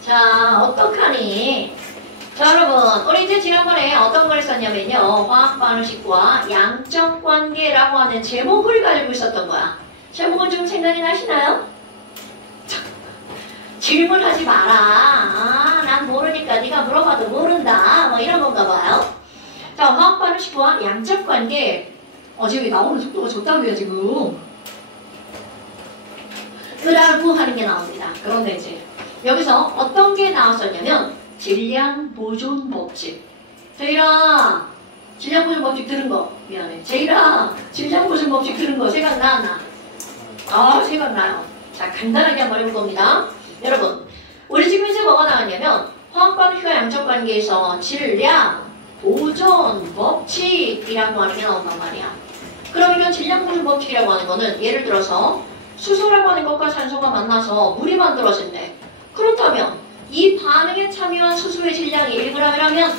자, 어떡하니? 자, 여러분, 우리 이제 지난번에 어떤 걸 썼냐면요. 화학 반응식과 양적 관계라고 하는 제목을 가지고 있었던 거야. 제목은 좀 생각이 나시나요? 질문하지 마라. 아, 난 모르니까 네가 물어봐도 모른다. 뭐 이런 건가 봐요. 자, 화학 반응식과 양적 관계. 지금 나오는 속도가 좋다고요, 지금. 으라고 하는 게 나옵니다. 그런데 이제 여기서 어떤 게 나왔었냐면 질량 보존 법칙. 제이라 질량 보존 법칙 들은 거 미안해. 제이라 질량 보존 법칙 들은 거 생각나 안 나? 아, 생각나요. 자, 간단하게 한번 해볼 겁니다. 여러분, 우리 지금 이제 뭐가 나왔냐면 화학 반응식과 양적 관계에서 질량 보존 법칙이라고 하는 게 나온단 말이야. 그럼 이런 질량 보존 법칙이라고 하는 거는 예를 들어서 수소라고 하는 것과 산소가 만나서 물이 만들어진대. 그렇다면 이 반응에 참여한 수소의 질량이 1g이라면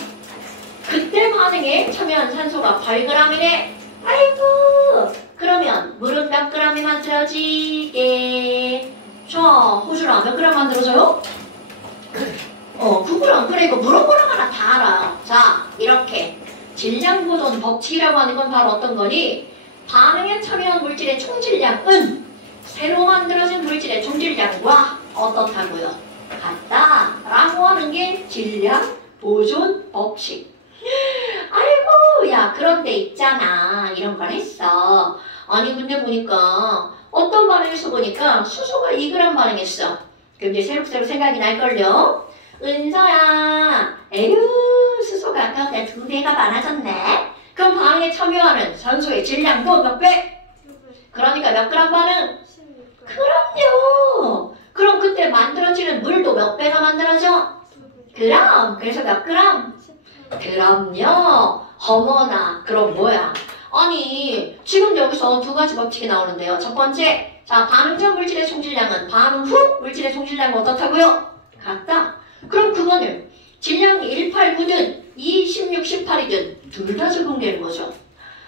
그때 반응에 참여한 산소가 8g이네. 아이고, 그러면 물은 몇 g이 만들어지게? 자, 호주랑 몇 g 만들어져요? 9g. 그래, 이거 물어보는 거나 다 알아요. 자, 이렇게 질량 보존 법칙이라고 하는 건 바로 어떤 거니? 반응에 참여한 물질의 총질량은 새로 만들어진 물질의 총질량과 어떻다고요? 같다 라고 하는 게 질량 보존 법칙. 아이고, 야, 그런데 있잖아, 이런 걸 했어. 아니, 근데 보니까 어떤 반응에서 보니까 수소가 2g 반응했어. 그럼 이제 새록새록 생각이 날걸요? 은서야, 에휴, 수소가 아까보다 2배가 많아졌네. 그럼 반응에 참여하는 산소의 질량도 몇 배? 그러니까 몇 g 반응? 그럼요. 그럼 그때 만들어지는 물도 몇 배가 만들어져? 그럼. 그래서 몇 그램? 그럼요. 어머나. 그럼 뭐야? 아니, 지금 여기서 두 가지 법칙이 나오는데요. 첫 번째, 자, 반응 전 물질의 총질량은 반응 후 물질의 총질량과 어떻다고요? 같다. 그럼 그거는 질량이 189든 2, 16, 18이든 둘 다 적용되는 거죠.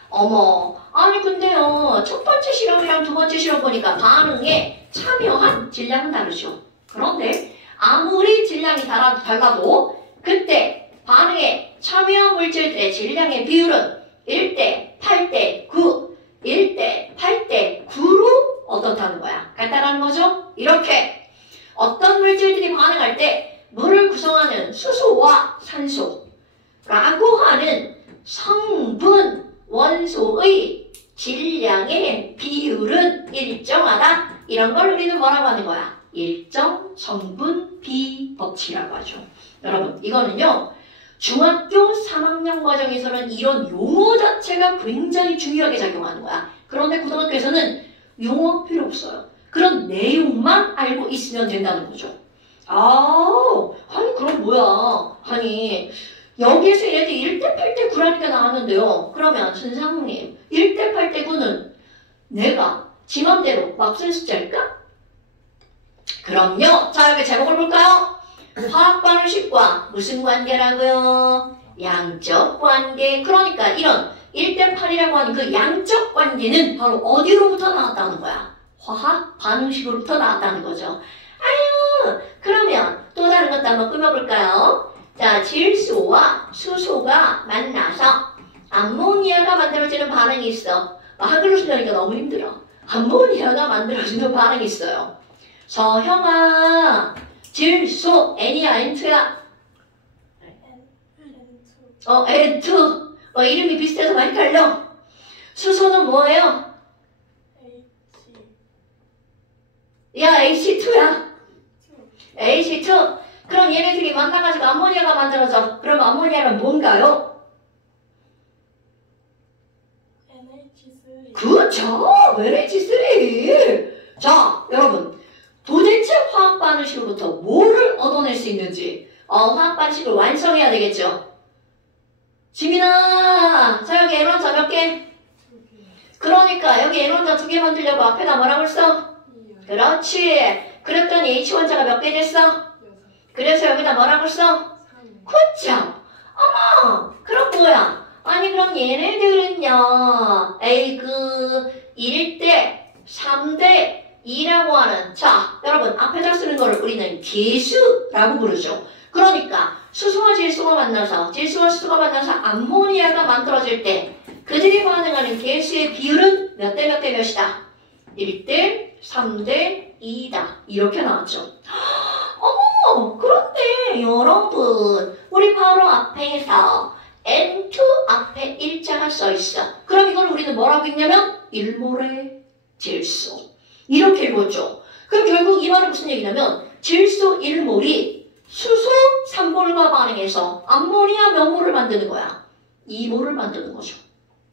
어머, 아니 근데요, 첫 번째 실험이랑 두 번째 실험 보니까 반응에 참여한 질량은 다르죠. 그런데 아무리 질량이 달라도 그때 반응에 참여한 물질들의 질량의 비율은 1대 8대 9, 1대 8대 9로 어떻다는 거야? 같다라는 거죠? 이렇게 어떤 물질들이 반응할 때 물을 구성하는 수소와 산소라고 하는 성분 원소의 질량의 비율은 일정하다. 이런 걸 우리는 뭐라고 하는 거야? 일정 성분 비법칙이라고 하죠. 여러분, 이거는요, 중학교 3학년 과정에서는 이런 용어 자체가 굉장히 중요하게 작용하는 거야. 그런데 고등학교에서는 용어 필요 없어요. 그런 내용만 알고 있으면 된다는 거죠. 아니 그럼 뭐야? 아니 여기에서 얘네들 1대 8대 9라니까 나왔는데요. 그러면 선생님 1대 8대 9는 내가 지 맘대로 막 쓴 숫자일까? 그럼요. 자, 여기 제목을 볼까요? 화학 반응식과 무슨 관계라고요? 양적 관계. 그러니까 이런 1대 8이라고 하는 그 양적 관계는 바로 어디로부터 나왔다는 거야? 화학 반응식으로부터 나왔다는 거죠. 아유, 그러면 또 다른 것도 한번 꾸며볼까요? 자, 질소와 수소가 만나서 암모니아가 만들어지는 반응이 있어. 한글로 쓰려니까 너무 힘들어. 암모니아가 만들어지는 반응이 있어요. 서형아, 질소, N이야, N2야? N2. 이름이 비슷해서 많이 헷갈려. 수소는 뭐예요? 야, H2야. H2. 그럼 얘네들이 만나가지고 암모니아가 만들어져. 그럼 암모니아는 뭔가요? NH3. 그렇죠. NH3. 자, 여러분. 도대체 화학 반응식으로부터 뭐를 얻어낼 수 있는지 화학 반응식을 완성해야 되겠죠. 지민아, 자 여기 N원자 몇 개? 2개. 그러니까 여기 N원자 2개 만들려고 앞에다 뭐라고 써? 그렇지. 그랬더니 H원자가 몇 개 됐어? 6. 그래서 여기다 뭐라고 써? 3. 그쵸? 어머, 그럼 뭐야? 아니 그럼 얘네들은요, 에이 1대, 3대, 2라고 하는, 자, 여러분, 앞에다 쓰는 거를 우리는 계수라고 부르죠. 그러니까, 수소와 질소가 만나서, 질소와 수소가 만나서 암모니아가 만들어질 때, 그들이 반응하는 계수의 비율은 몇 대 몇 대 몇이다? 1대 3대 2다. 이렇게 나왔죠. 어머, 그런데 여러분, 우리 바로 앞에서 N2 앞에 일자가 써있어. 그럼 이걸 우리는 뭐라고 읽냐면 1몰의 질소. 이렇게 읽었죠. 그럼 결국 이 말은 무슨 얘기냐면 질소 1몰이 수소 3몰과 반응해서 암모니아 몇 몰을 만드는 거야? 2몰을 만드는 거죠.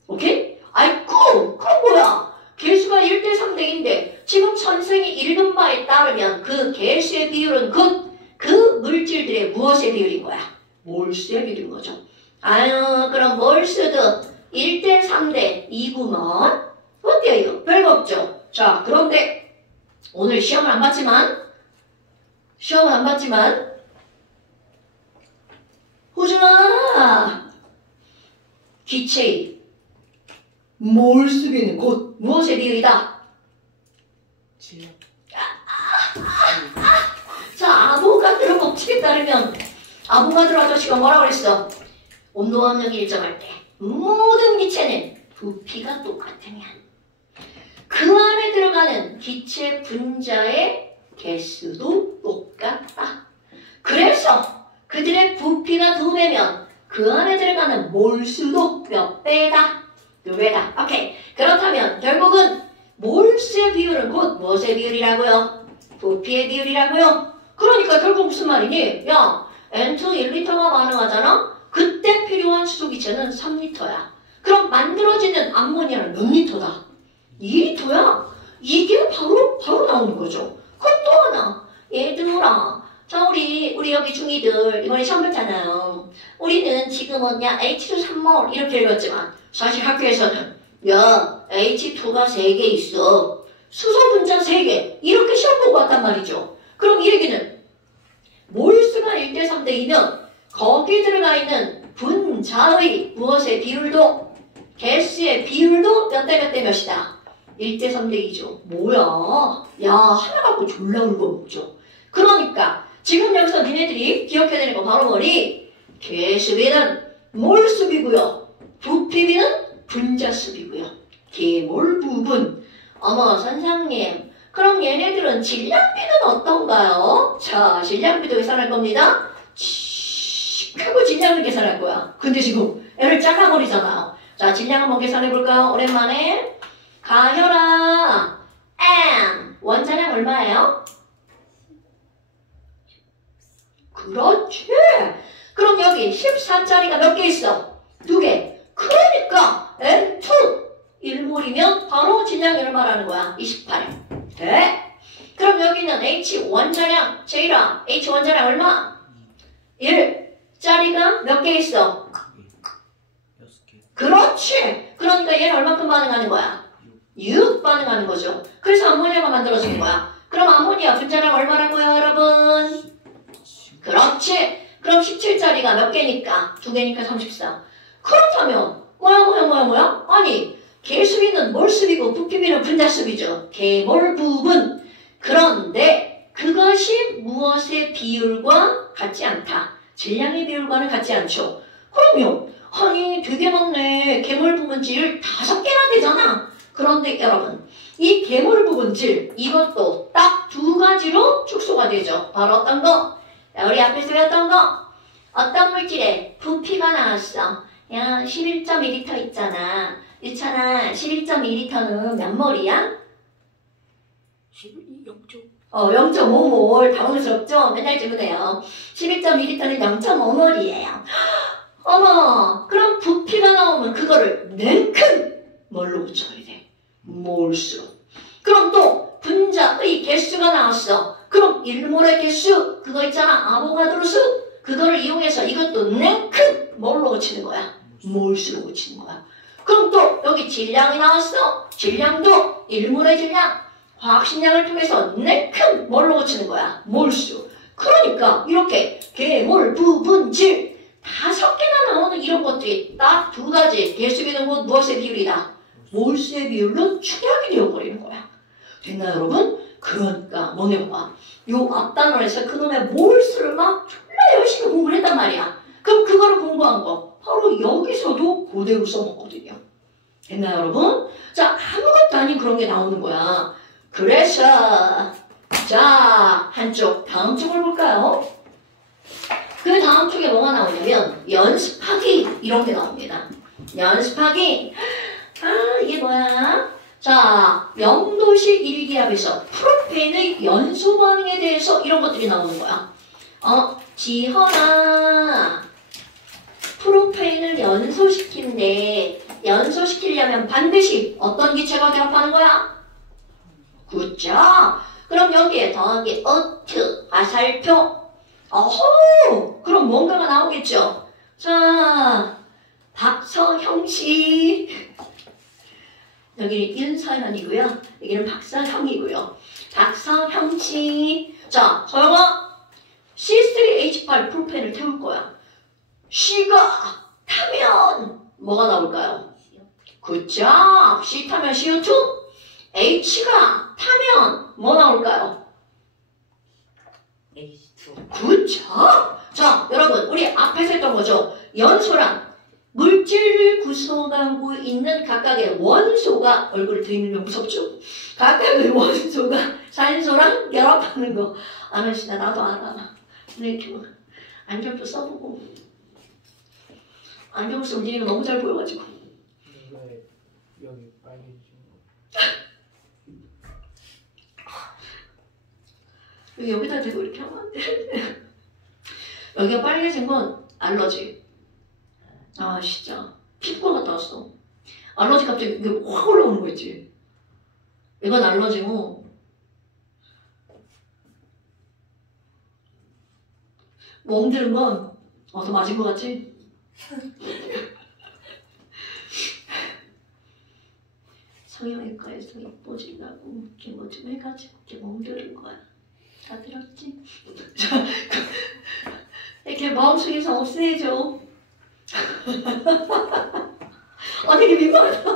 오케이? 아이쿠! 그럼 뭐야? 개수가 1대 3대인데 지금 선생이 읽은 바에 따르면 그 개수의 비율은 그 물질들의 무엇의 비율인 거야? 몰수의 비율인 거죠. 아유, 그럼 몰수도 1대 3대 2구먼. 어때요 이거? 별거 없죠? 자, 그런데 오늘 시험을 안 봤지만 호준아, 기체의 몰수비는 곧 무엇의 비율이다? 질량. 자, 아보가드로 법칙에 따르면 아보가드로 아저씨가 뭐라고 그랬어? 온도 압력이 일정할 때 모든 기체는 부피가 똑같으면 그 안에 들어가는 기체 분자의 개수도 똑같다. 그래서 그들의 부피가 2배면 그 안에 들어가는 몰수도 몇 배다? 2배다. 오케이. 그렇다면 결국은 몰수의 비율은 곧 무엇의 비율이라고요? 부피의 비율이라고요? 그러니까 결국 무슨 말이니? 야, N2 1리터가 반응하잖아? 그때 필요한 수소기체는 3리터야. 그럼 만들어지는 암모니아는 몇 리터다? 2리터야? 이게 바로 나오는 거죠. 그럼 또 하나. 얘들아, 자, 우리 여기 중2들 이번에 시험 봤잖아요. 우리는 지금 뭐냐, H2 3몰 이렇게 읽었지만 사실 학교에서는 야, H2가 3개 있어. 수소 분자 3개. 이렇게 시험 보고 왔단 말이죠. 그럼 이 얘기는 몰수가 1대 3대이면 거기 들어가 있는 분자의 무엇의 비율도 개수의 비율도 몇 대 몇 대 몇이다? 1대 3대 2죠. 뭐야? 야, 하나 갖고 졸라 울고먹죠. 그러니까 지금 여기서 니네들이 기억해야 되는 거 바로 뭐니? 개수비는 몰수비고요. 부피비는 분자수비고요. 개몰 부분. 어머 선생님, 그럼 얘네들은 질량비는 어떤가요? 자, 질량비도 계산할 겁니다. 하고 질량을 계산할 거야. 근데 지금 애를 잘라버리잖아요. 자, 질량 한번 계산해볼까요? 오랜만에. 가혈아, M. 원자량 얼마예요? 그렇지. 그럼 여기 14짜리가 몇 개 있어? 2개. 그러니까 N2 1몰이면 바로 질량을 말하는 거야. 28. 네. 그럼 여기는 H 원자량, 제이라, H 원자량 얼마? 1짜리가 몇 개 있어? 6개. 그렇지. 그러니까 얘는 얼마큼 반응하는 거야? 6 반응하는 거죠. 그래서 암모니아가 만들어지는 거야. 그럼 암모니아 분자량 얼마라고요, 여러분? 그렇지. 그럼 17짜리가 몇 개니까? 2개니까 34. 그렇다면 뭐야? 아니, 개수비는 몰수비고 부피비는 분자수비죠. 개몰 부분. 그런데 그것이 무엇의 비율과 같지 않다. 질량의 비율과는 같지 않죠. 그러면 아니 되게 많네. 개몰 부분질 5개나 되잖아. 그런데 여러분, 이 개몰 부분질 이것도 딱 2가지로 축소가 되죠. 바로 어떤 거? 자, 우리 앞에서 배웠던 거. 어떤 물질에 부피가 나왔어. 야, 11.2리터 있잖아. 유찬아, 11.2리터는 몇 몰이야? 0.5몰. 당황스럽죠? 맨날 질문해요. 11.2리터는 0.5몰이에요. 어머, 그럼 부피가 나오면 그거를 냉큼 뭘로 붙여야 돼? 몰수. 그럼 또 분자의 개수가 나왔어. 그럼 1몰의 개수, 그거 있잖아. 아보가드로 수. 그거를 이용해서 이것도 냉큼 뭘로 고치는 거야? 몰수로 고치는 거야. 그럼 또 여기 질량이 나왔어. 질량도 1몰의 질량, 화학식량을 통해서 냉큼 뭘로 고치는 거야? 몰수. 그러니까 이렇게 개몰, 부분, 질 5개나 나오는 이런 것들이 딱 2가지 개수비는 곧 무엇의 비율이다? 몰수의 비율로 축약이 되어버리는 거야. 됐나요, 여러분? 그러니까 뭐냐 봐. 요 앞단원에서 그놈의 몰수를 막 졸라 열심히 공부를 했단 말이야. 그럼 그거를 공부한 거 바로 여기서도 그대로 써먹거든요. 됐나요, 여러분? 자, 아무것도 아닌 그런 게 나오는 거야. 그래서 자, 한쪽 다음 쪽을 볼까요? 그 다음 쪽에 뭐가 나오냐면 연습하기 이런 게 나옵니다. 연습하기. 아, 이게 뭐야? 자, 명도식 일기압에서 프로페인의 연소 반응에 대해서 이런 것들이 나오는 거야. 지현아, 프로페인을 연소시키는데 연소시키려면 반드시 어떤 기체가 결합하는 거야? 그죠? 그럼 여기에 더하기 어트, 화살표. 어허! 그럼 뭔가가 나오겠죠? 자, 박서형씨. 여기는 윤서연이고요. 여기는 박서형이고요. 박서형씨. 자, 서영아. C3H8 프로펜을 태울 거야. C가 타면 뭐가 나올까요? 그죠? C 타면 CO2. H가 타면 뭐 나올까요? H2. 그죠? 자, 여러분, 우리 앞에서 했던 거죠. 연소란 물질을 구성하고 있는 각각의 원소가 얼굴에 들이밀면 무섭죠? 각각의 원소가 산소랑 결합하는 거. 아는시나 나도 알아. 이렇게 뭐 안경도 써보고 안경 쓰면 니네가 너무 잘 보여가지고. 왜 여기 빨개진 거? 여기다 대고 이렇게 하면 안 돼. 여기가 빨개진 건 알러지. 아, 진짜. 피부과 갔다 왔어. 알러지 갑자기 이게 확 올라오는 거 있지. 이건 알러지고. 멍드는 건 어서 맞은 거 같지? 성형외과에서 예뻐지려고 이렇게 뭐 좀 해가지고 이렇게 멍드는 거야. 다 들었지? 이렇게 마음속에서 없애줘. 되게 민망하다.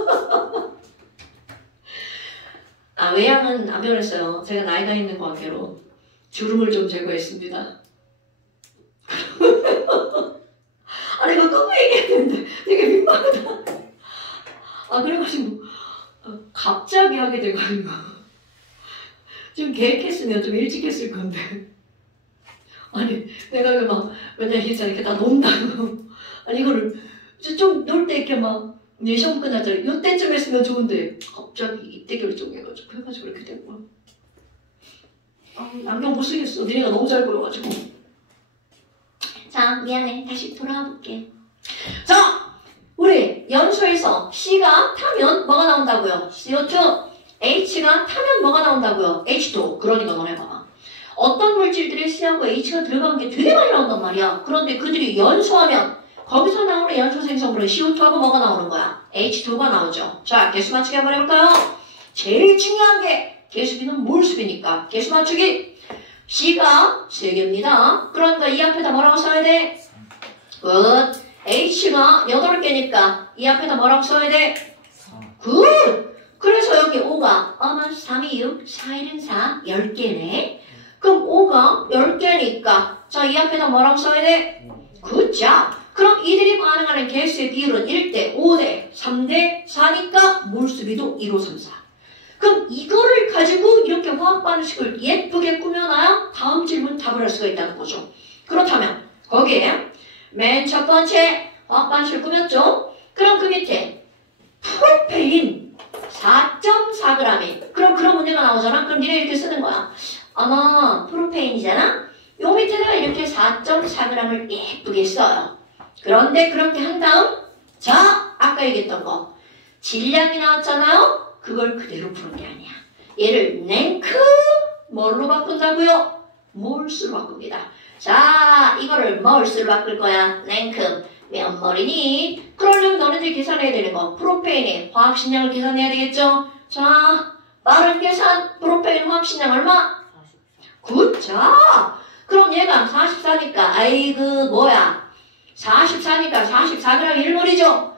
아, 외양은 안 변했어요. 제가 나이가 있는 관계로 주름을 좀 제거했습니다. 내가 꼭 얘기했는데 되게 민망하다. 그래가지고 갑자기 하게 돼가지고 좀 계획했으면 좀 일찍 했을 건데 내가 막 맨날 이렇게 다 논다고 이거를 좀 놀 때 이렇게 막 이제 시험 끝나잖아. 이때쯤 했으면 좋은데 갑자기 이때 결정해가지고 해가지고 이렇게 된 거야. 안경 못 쓰겠어. 니네가 너무 잘 보여가지고. 자, 미안해. 다시 돌아와 볼게. 자, 우리 연소에서 C가 타면 뭐가 나온다고요? CO2. H가 타면 뭐가 나온다고요? H2. 그러니까 너네 봐봐. 어떤 물질들이 C하고 H가 들어간 게 되게 많이 나온단 말이야. 그런데 그들이 연소하면 거기서 나오는 연소 생성물은 CO2하고 뭐가 나오는 거야? H2가 나오죠. 자, 개수 맞추기 한번 해볼까요? 제일 중요한 게 개수비는 몰수비니까 개수 맞추기. C가 3개입니다. 그러니까 이 앞에다 뭐라고 써야 돼? 굿. H가 8개니까 이 앞에다 뭐라고 써야 돼? 굿. 그래서 여기 5가 3이 6, 4, 1은 4, 10개네. 그럼 5가 10개니까 자, 이 앞에다 뭐라고 써야 돼? 굿자. 그럼 이들이 반응하는 개수의 비율은 1대 5대 3대 4니까 몰수비도 1, 5, 3, 4. 그럼 이거를 가지고 이렇게 화학 반응식을 예쁘게 꾸며놔야 다음 질문 답을 할 수가 있다는 거죠. 그렇다면 거기에 맨 첫 번째 화학 반응식을 꾸몄죠. 그럼 그 밑에 프로페인 4.4g이 그럼 그런 문제가 나오잖아. 그럼 니네 이렇게 쓰는 거야. 어머, 프로페인이잖아. 요 밑에다가 이렇게 4.4g을 예쁘게 써요. 그런데 그렇게 한 다음 자, 아까 얘기했던 거 질량이 나왔잖아요. 그걸 그대로 푸는 게 아니야. 얘를 랭크 뭘로 바꾼다고요? 몰수로 바꿉니다. 자, 이거를 몰수로 바꿀 거야. 랭크 몇 몰이니? 그러려면 너네들이 계산해야 되는 거 프로페인의 화학식량을 계산해야 되겠죠? 자, 빠른 계산 프로페인 화학식량 얼마? 9. 자, 그럼 얘가 44니까 아이고 뭐야 44니까 44g 1몰이죠?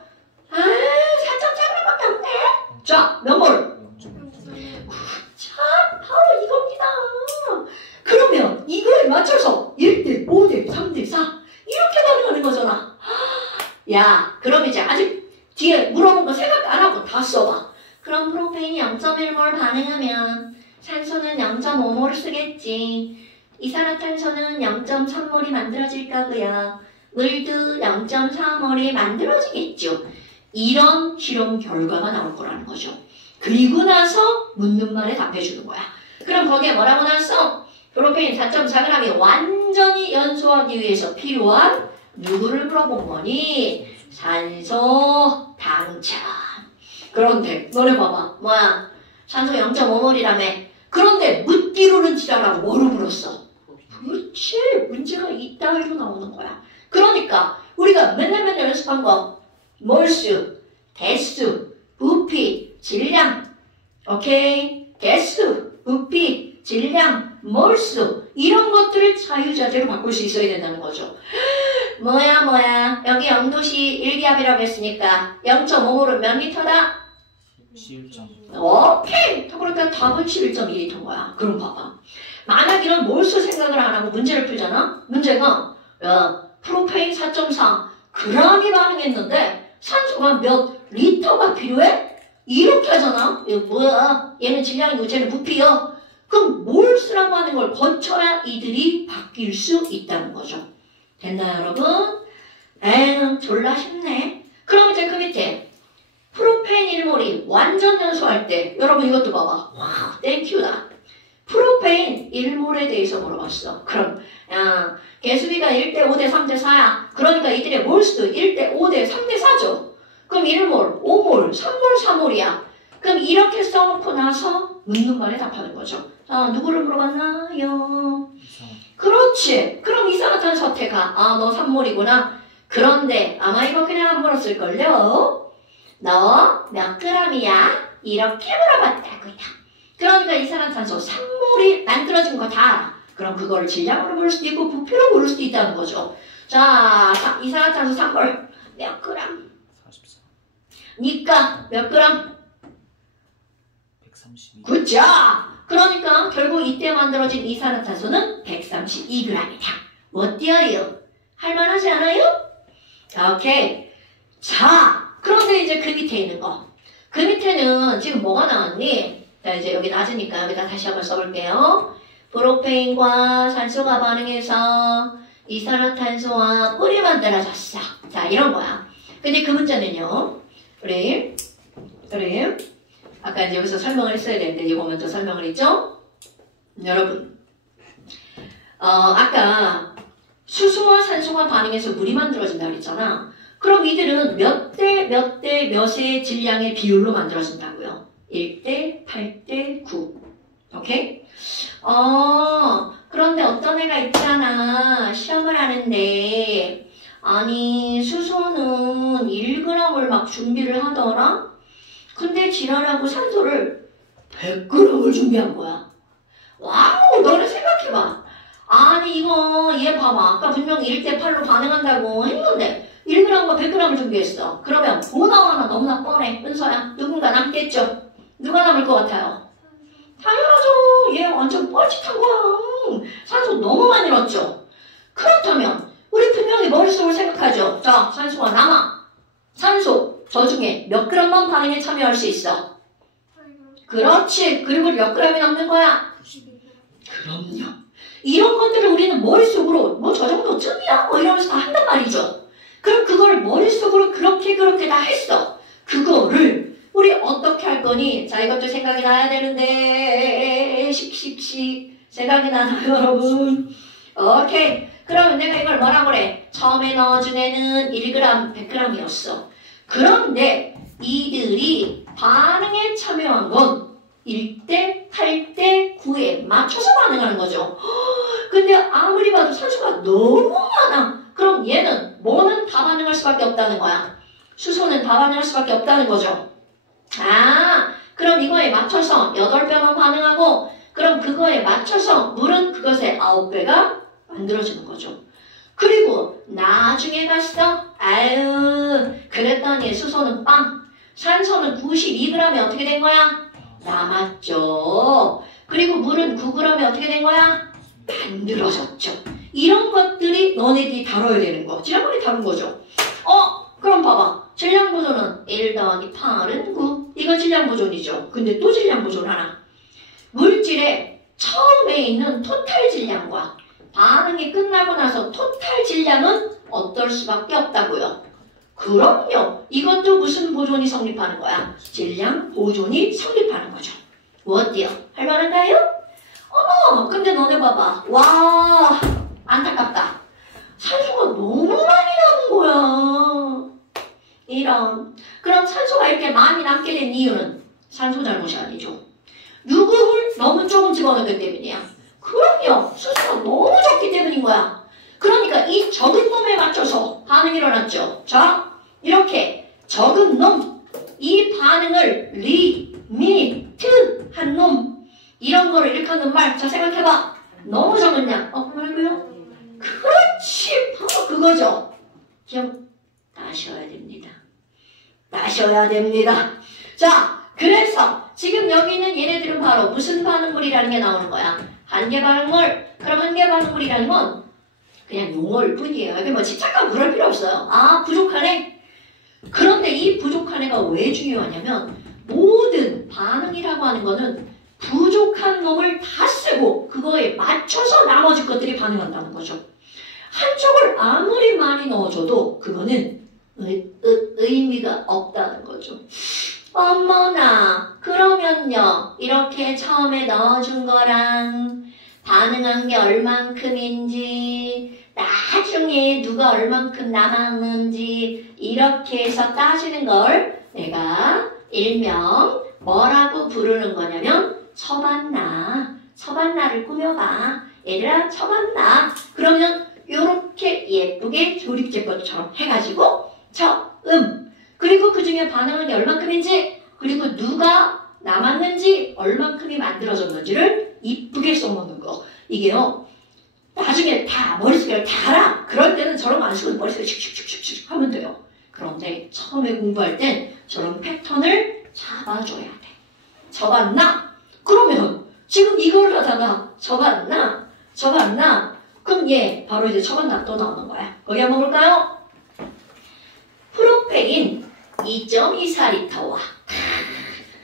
4.4g밖에 없네. 자, 몇 몰? 자, 맞춰서 1대 5대 3대 4 이렇게 반응하는 거잖아. 야, 그럼 이제 아직 뒤에 물어본 거 생각 안 하고 다 써봐. 그럼 프로페인이 0.1몰 반응하면 산소는 0.5몰 쓰겠지. 이산화탄소는 0.3몰이 만들어질 거고요. 물도 0.4몰이 만들어지겠죠. 이런 실험 결과가 나올 거라는 거죠. 그리고 나서 묻는 말에 답해주는 거야. 그럼 거기에 뭐라고 나왔어? 프로페인 4.4g이 완전히 연소하기 위해서 필요한 누구를 물어본 거니? 산소, 당차. 그런데 너네 봐봐. 뭐야? 산소 0.5몰이라며. 그런데 묻기로는 지랄하고 뭐로 물었어? 그렇지. 문제가 이따위로 나오는 거야. 그러니까 우리가 맨날 연습한 거 몰수, 대수, 부피, 질량. 오케이? 대수, 부피, 질량, 몰수 이런 것들을 자유자재로 바꿀 수 있어야 된다는 거죠. 뭐야 여기 0도씨 1기압이라고 했으니까 0.5몰은 몇 리터다? 11점. 오케이. 그러니까 답은 11.2리터인 거야. 그럼 봐봐. 만약 이런 몰수 생각을 안 하고 문제를 풀잖아? 문제가 프로페인 4.4 g이 반응했는데 산소가 몇 리터가 필요해? 이렇게 하잖아. 이거 뭐야? 얘는 질량이고 쟤는 부피요. 그럼 몰수라고 하는 걸 거쳐야 이들이 바뀔 수 있다는 거죠. 됐나요, 여러분? 에휴, 졸라 쉽네. 그럼 이제 그 밑에 프로페인 1몰이 완전 연소할 때 여러분 이것도 봐봐. 와, 땡큐다. 프로페인 1몰에 대해서 물어봤어. 그럼 개수비가 1대 5대 3대 4야. 그러니까 이들의 몰수도 1대 5대 3대 4죠. 그럼 1몰, 5몰, 3몰, 4몰이야. 그럼 이렇게 써놓고 나서 묻는 말에 답하는 거죠. 누구를 물어봤나요? 그렇지. 그럼 이산화탄소 태가 너 3몰이구나. 그런데 아마 이거 그냥 안 물었을걸요? 너 몇 g이야? 이렇게 물어봤다고요. 그러니까 이산화탄소 3몰이 만들어진 거 다 알아. 그럼 그거를 질량으로 볼 수도 있고 부피로 볼 수도 있다는 거죠. 자, 이산화탄소 3몰 몇 g? 44. 니까 몇 g? 132. 굿자! 그러니까 결국 이때 만들어진 이산화탄소는 132g이다. 어때요? 할만하지 않아요? 오케이. 자, 그런데 이제 그 밑에 있는 거. 그 밑에는 지금 뭐가 나왔니? 자, 이제 여기 낮으니까 여기다 다시 한번 써볼게요. 프로페인과 산소가 반응해서 이산화탄소와 뿔이 만들어졌어. 자, 이런 거야. 근데 그 문제는요. 우리 아까 이제 여기서 설명을 했어야 되는데 이거 먼저 설명을 했죠? 여러분 아까 수소와 산소가 반응해서 물이 만들어진다고 그랬잖아. 그럼 이들은 몇 대 몇의 질량의 비율로 만들어진다고요? 1대 8대 9. 오케이? 그런데 어떤 애가 있잖아. 시험을 하는데 아니 수소는 1g을 막 준비를 하더라? 근데 지랄하고 산소를 100g을 준비한 거야. 와우, 너네 생각해봐. 아니 이거 얘 봐봐. 아까 분명히 1대 8로 반응한다고 했는데 1g과 100g을 준비했어. 그러면 뭐 나와나 너무나 뻔해. 은서야, 누군가 남겠죠? 누가 남을 것 같아요? 당연하죠. 얘 완전 뻘짓한 거야. 산소 너무 많이 넣었죠. 그렇다면 우리 분명히 머릿속으로 생각하죠. 자, 산소가 남아. 산소 저 중에 몇 g만 반응에 참여할 수 있어? 그렇지. 그리고 몇 g이 남는 거야? 그럼요. 이런 것들을 우리는 머릿속으로 뭐 저 정도쯤이야? 뭐 이러면서 다 한단 말이죠. 그럼 그걸 머릿속으로 그렇게 다 했어. 그거를 우리 어떻게 할 거니? 자, 이것도 생각이 나야 되는데 씩씩씩 생각이 나나요, 여러분? 오케이. 그러면 내가 이걸 뭐라고 그래? 처음에 넣어준 애는 1g, 100g이었어. 그런데 이들이 반응에 참여한 건 1대 8대 9에 맞춰서 반응하는 거죠. 근데 아무리 봐도 산소가 너무 많아. 그럼 얘는 뭐는 다 반응할 수밖에 없다는 거야. 수소는 다 반응할 수밖에 없다는 거죠. 그럼 이거에 맞춰서 8배만 반응하고 그럼 그거에 맞춰서 물은 그것의 9배가 만들어지는 거죠. 그리고 나중에 갔어. 그랬더니 수소는 빵. 산소는 92g이 어떻게 된 거야? 남았죠. 그리고 물은 9g이 어떻게 된 거야? 만들어졌죠. 이런 것들이 너네들이 다뤄야 되는 거. 지난번에 다룬 거죠. 그럼 봐봐. 질량보존은 1 더하기 8은 9. 이거 질량보존이죠. 근데 또 질량보존 하나. 물질의 처음에 있는 토탈 질량과 반응이 끝나고 나서 토탈 질량은 어떨 수밖에 없다고요. 그럼요. 이것도 무슨 보존이 성립하는 거야? 질량 보존이 성립하는 거죠. 어때요? 할만한가요? 근데 너네 봐봐. 와, 안타깝다. 산소가 너무 많이 남은 거야. 이런. 그럼 산소가 이렇게 많이 남게 된 이유는 산소 잘못이 아니죠. 누구를 너무 조금 집어넣기 때문이야. 그럼요. 수소가 너무 적기 때문인 거야. 그러니까 이 적은 놈에 맞춰서 반응이 일어났죠. 자, 이렇게 적은 놈, 이 반응을 리미트한 놈, 이런 거를 일컫는 말. 자, 생각해봐. 너무 적은 양. 말고요. 그렇지. 바로 그거죠. 기억 나셔야 됩니다. 나셔야 됩니다. 자, 그래서 지금 여기 있는 얘네들은 바로 무슨 반응물이라는 게 나오는 거야? 한계 반응물. 그럼 한계 반응물이라는 건 그냥 용어일 뿐이에요. 이게 뭐 집착하고 그럴 필요 없어요. 아, 부족하네. 그런데 이 부족한 애가 왜 중요하냐면 모든 반응이라고 하는 거는 부족한 놈을 다 쓰고 그거에 맞춰서 나머지 것들이 반응한다는 거죠. 한쪽을 아무리 많이 넣어줘도 그거는 의미가 없다는 거죠. 어머나, 그러면요, 이렇게 처음에 넣어준 거랑 반응한 게 얼만큼인지, 나중에 누가 얼만큼 남았는지 이렇게 해서 따지는 걸 내가 일명 뭐라고 부르는 거냐면 처반나를 꾸며봐. 얘들아, 처반나. 그러면 요렇게 예쁘게 조립제 것처럼 해가지고 그리고 그 중에 반응한 게 얼만큼인지, 그리고 누가 남았는지, 얼만큼이 만들어졌는지를 이쁘게 써놓는 거. 이게요, 나중에 다 머릿속에 다 알아. 그럴 때는 저런 거 안 쓰고 머릿속에 슉슉슉슉 하면 돼요. 그런데 처음에 공부할 땐 저런 패턴을 잡아줘야 돼. 접었나? 그러면 지금 이걸 하다가 접었나? 그럼 얘 바로 이제 접었나 또 나오는 거야. 거기 한번 볼까요? 프로페인 2.24L와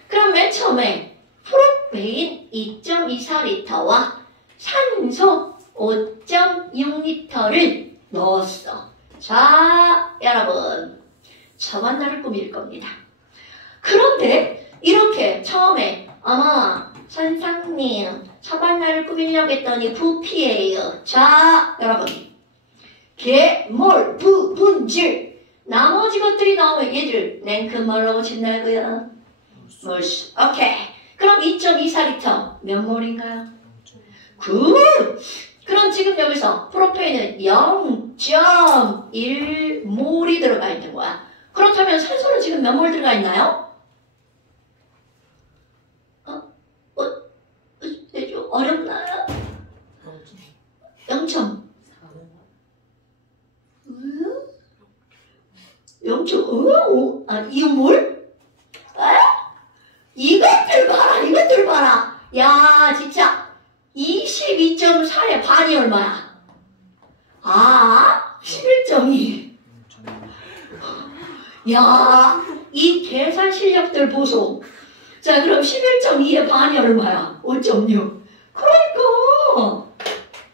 그럼 맨 처음에 프로페인 2.24L와 산소 5.6L를 넣었어. 자, 여러분, 처반나를 꾸밀 겁니다. 그런데 이렇게 처음에 선생님 처반나를 꾸미려고 했더니 부피예요. 자, 여러분, 계몰, 분질 나머지 것들이 나오면 얘들 랭크 뭐라고 친다고요? 몰수. 오케이. 그럼 2.24L 몇 몰인가요? 굿! 그럼 지금 여기서 프로페인은 0.1몰이 들어가 있는 거야. 그렇다면 산소는 지금 몇 몰 들어가 있나요? 어렵나요? 0.4. 0.5? 2몰? 이것들 봐라. 야, 진짜 22.4의 반이 얼마야? 11.2. 야, 이 계산 실력들 보소. 자, 그럼 11.2의 반이 얼마야? 5.6. 그러니까.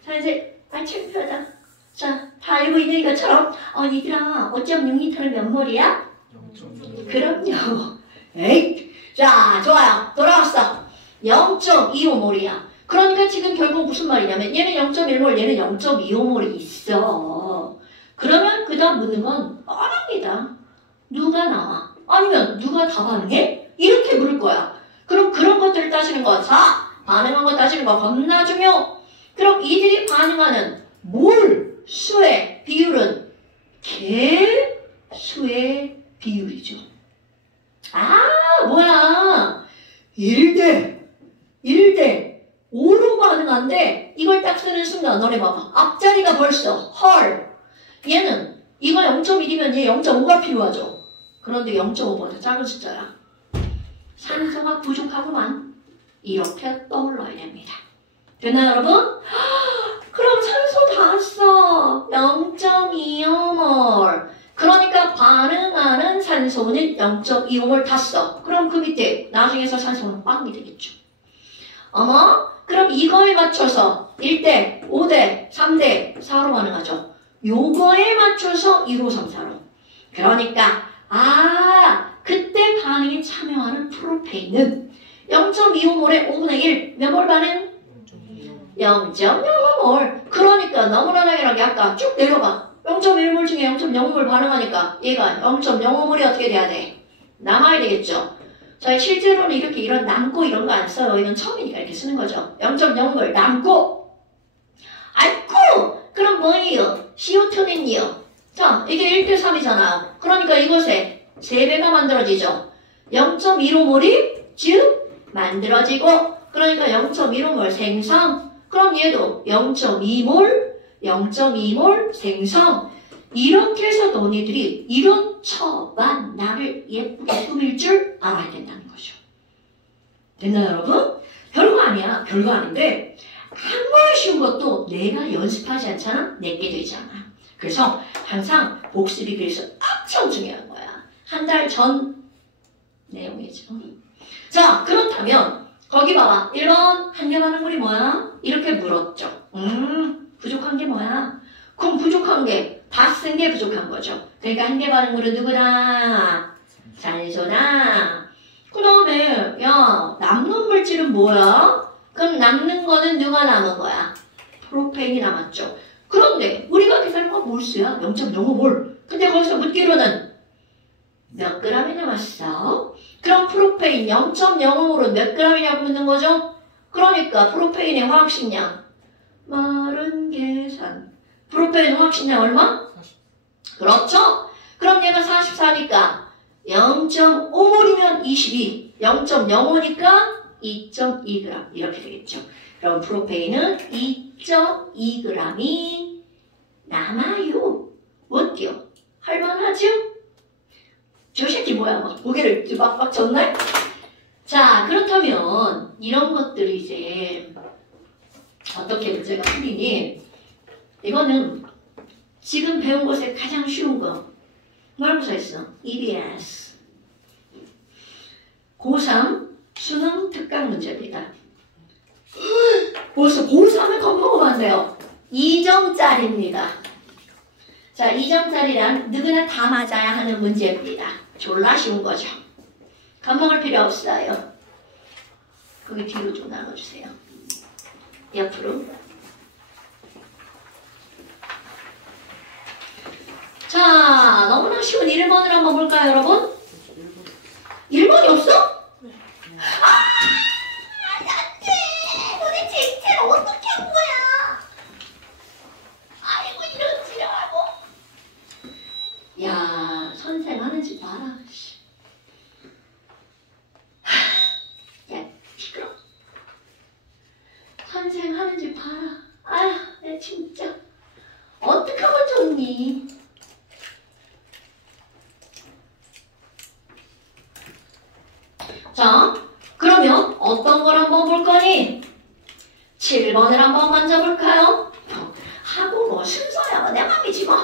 자, 이제 창피하다. 자, 다 알고 있는 것처럼 니들아 5.6L은 몇 몰이야? 0.2. 그럼요. 에이. 자, 좋아요. 돌아왔어. 0.25몰이야. 그러니까 지금 결국 무슨 말이냐면 얘는 0.1몰, 얘는 0.25몰이 있어. 그러면 그 다음 묻는 건 뻔합니다. 누가 나와? 아니면 누가 다 반응해? 이렇게 물을 거야. 그럼 그런 것들을 따지는 거야. 자, 반응한 거 따지는 거 겁나 중요. 그럼 이들이 반응하는 몰 수의 비율은 개수의 비율이죠. 뭐야. 1대 5로 반응한데 이걸 딱 쓰는 순간 너네 봐봐. 앞자리가 벌써 헐. 얘는 이거 0.1이면 얘 0.5가 필요하죠. 그런데 0.5보다 작은 숫자야. 산소가 부족하구만. 이렇게 떠올라야 됩니다. 됐나요, 여러분? 0.25몰 탔어. 그럼 그 밑에 나중에서 산소는 빵이 되겠죠. 어머? 그럼 이거에 맞춰서 1대, 5대, 3대, 4로 반응하죠. 요거에 맞춰서 1, 5, 3, 4로. 그러니까 그때 반응에 참여하는 프로페인은 0.25몰에 5분의 1, 몇 몰 반응? 0.05몰. 그러니까 너무나 당연하게 아까 쭉 내려가. 0.1몰 중에 0.05몰 반응하니까 얘가 0.05몰이 어떻게 돼야 돼? 남아야 되겠죠. 자, 실제로는 이렇게 이런 남고 이런 거 안 써요. 이건 처음이니까 이렇게 쓰는 거죠. 0.05몰 남고. 아이고! 그럼 뭐예요? CO2는요? 자, 이게 1대 3이잖아요. 그러니까 이것에 3배가 만들어지죠. 0.15몰이 즉 만들어지고 그러니까 0.15몰 생성. 그럼 얘도 0.2몰 생성. 이렇게 해서 너희들이 이런 처반 나를 예쁘게 꾸밀 줄 알아야 된다는 거죠. 됐나요, 여러분? 별거 아니야. 별거 아닌데 정말 쉬운 것도 내가 연습하지 않잖아? 내게 되지 않아. 그래서 항상 복습이 그래서 엄청 중요한 거야. 한 달 전 내용이죠. 자, 그렇다면 거기 봐봐. 1번 한 개 반응물이 뭐야? 이렇게 물었죠. 부족한 게 뭐야? 그럼 부족한 게 다 쓴 게 부족한 거죠. 그러니까 한 개 반응물은 누구다? 산소다. 그 다음에 야 남는 물질은 뭐야? 그럼 남는 거는 누가 남은 거야? 프로페인이 남았죠. 그런데 우리가 계산한 건 몰수야. 0.05몰. 근데 거기서 묻기로는 몇 g이 남았어? 그럼 프로페인 0.05몰은 몇 g이냐고 묻는 거죠? 그러니까 프로페인의 화학식량 마른 계산. 프로페인 화학식량 얼마? 40. 그렇죠? 그럼 얘가 44니까 0.5몰이면 22, 0.05니까 2.2g 이렇게 되겠죠. 그럼 프로페인은 2.2g이 남아요. 어때요? 할만하죠? 저 새끼 뭐야? 막 고개를 빡빡 젓네? 자, 그렇다면 이런 것들이 이제 어떻게 문제가 풀리니? 이거는 지금 배운 것에 가장 쉬운 거. 뭐라고 써있어? EBS. 고3 수능 특강 문제입니다. 벌써 고3을 겁먹으면 안 돼요. 2점짜리입니다. 자, 2점짜리란 누구나 다 맞아야 하는 문제입니다. 졸라 쉬운 거죠. 겁먹을 필요 없어요. 거기 뒤로 좀 나눠주세요. 옆으로. 자, 너무나 쉬운 1번을 한번 볼까요, 여러분? 1번이 없어? 아! 안 돼! 도대체 이 책 어떻게 한 거야? 아이고, 이런 지랄하고. 야, 선생 하는 짓 봐라. 야, 시끄러. 선생 하는 짓 봐라. 아휴, 내 진짜. 어떻게 하면 좋니? 자, 그러면 어떤 걸 한번 볼 거니? 7번을 한번 먼저 볼까요? 하고 뭐 순서야. 내 맘이지 뭐.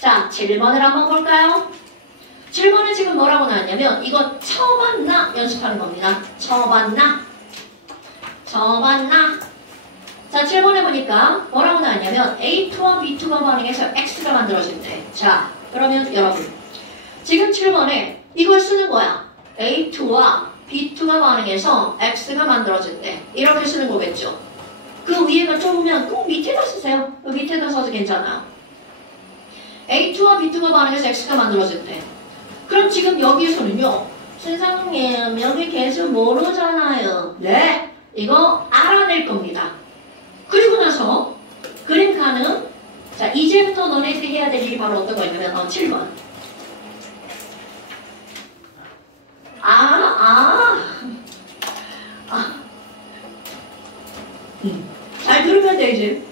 자, 7번을 한번 볼까요? 7번은 지금 뭐라고 나왔냐면 이거 처봤나 연습하는 겁니다. 처봤나? 처봤나? 자, 7번에 보니까 뭐라고 나왔냐면 A2와 B2가 반응해서 X가 만들어진대. 자, 그러면 여러분 지금 7번에 이걸 쓰는 거야. A2와 B2가 반응해서 X가 만들어진대. 이렇게 쓰는 거겠죠. 그 위에가 좁으면 꼭 밑에다 쓰세요. 그 밑에다 써도 괜찮아요. A2와 B2가 반응해서 X가 만들어진대. 그럼 지금 여기에서는요. 선생님 여기 계속 모르잖아요. 네. 이거 알아낼 겁니다. 그리고 나서 그림 가능. 자, 이제부터 너네들이 해야 될 일이 바로 어떤 거냐면 7번. 잘 들으면 돼 이제.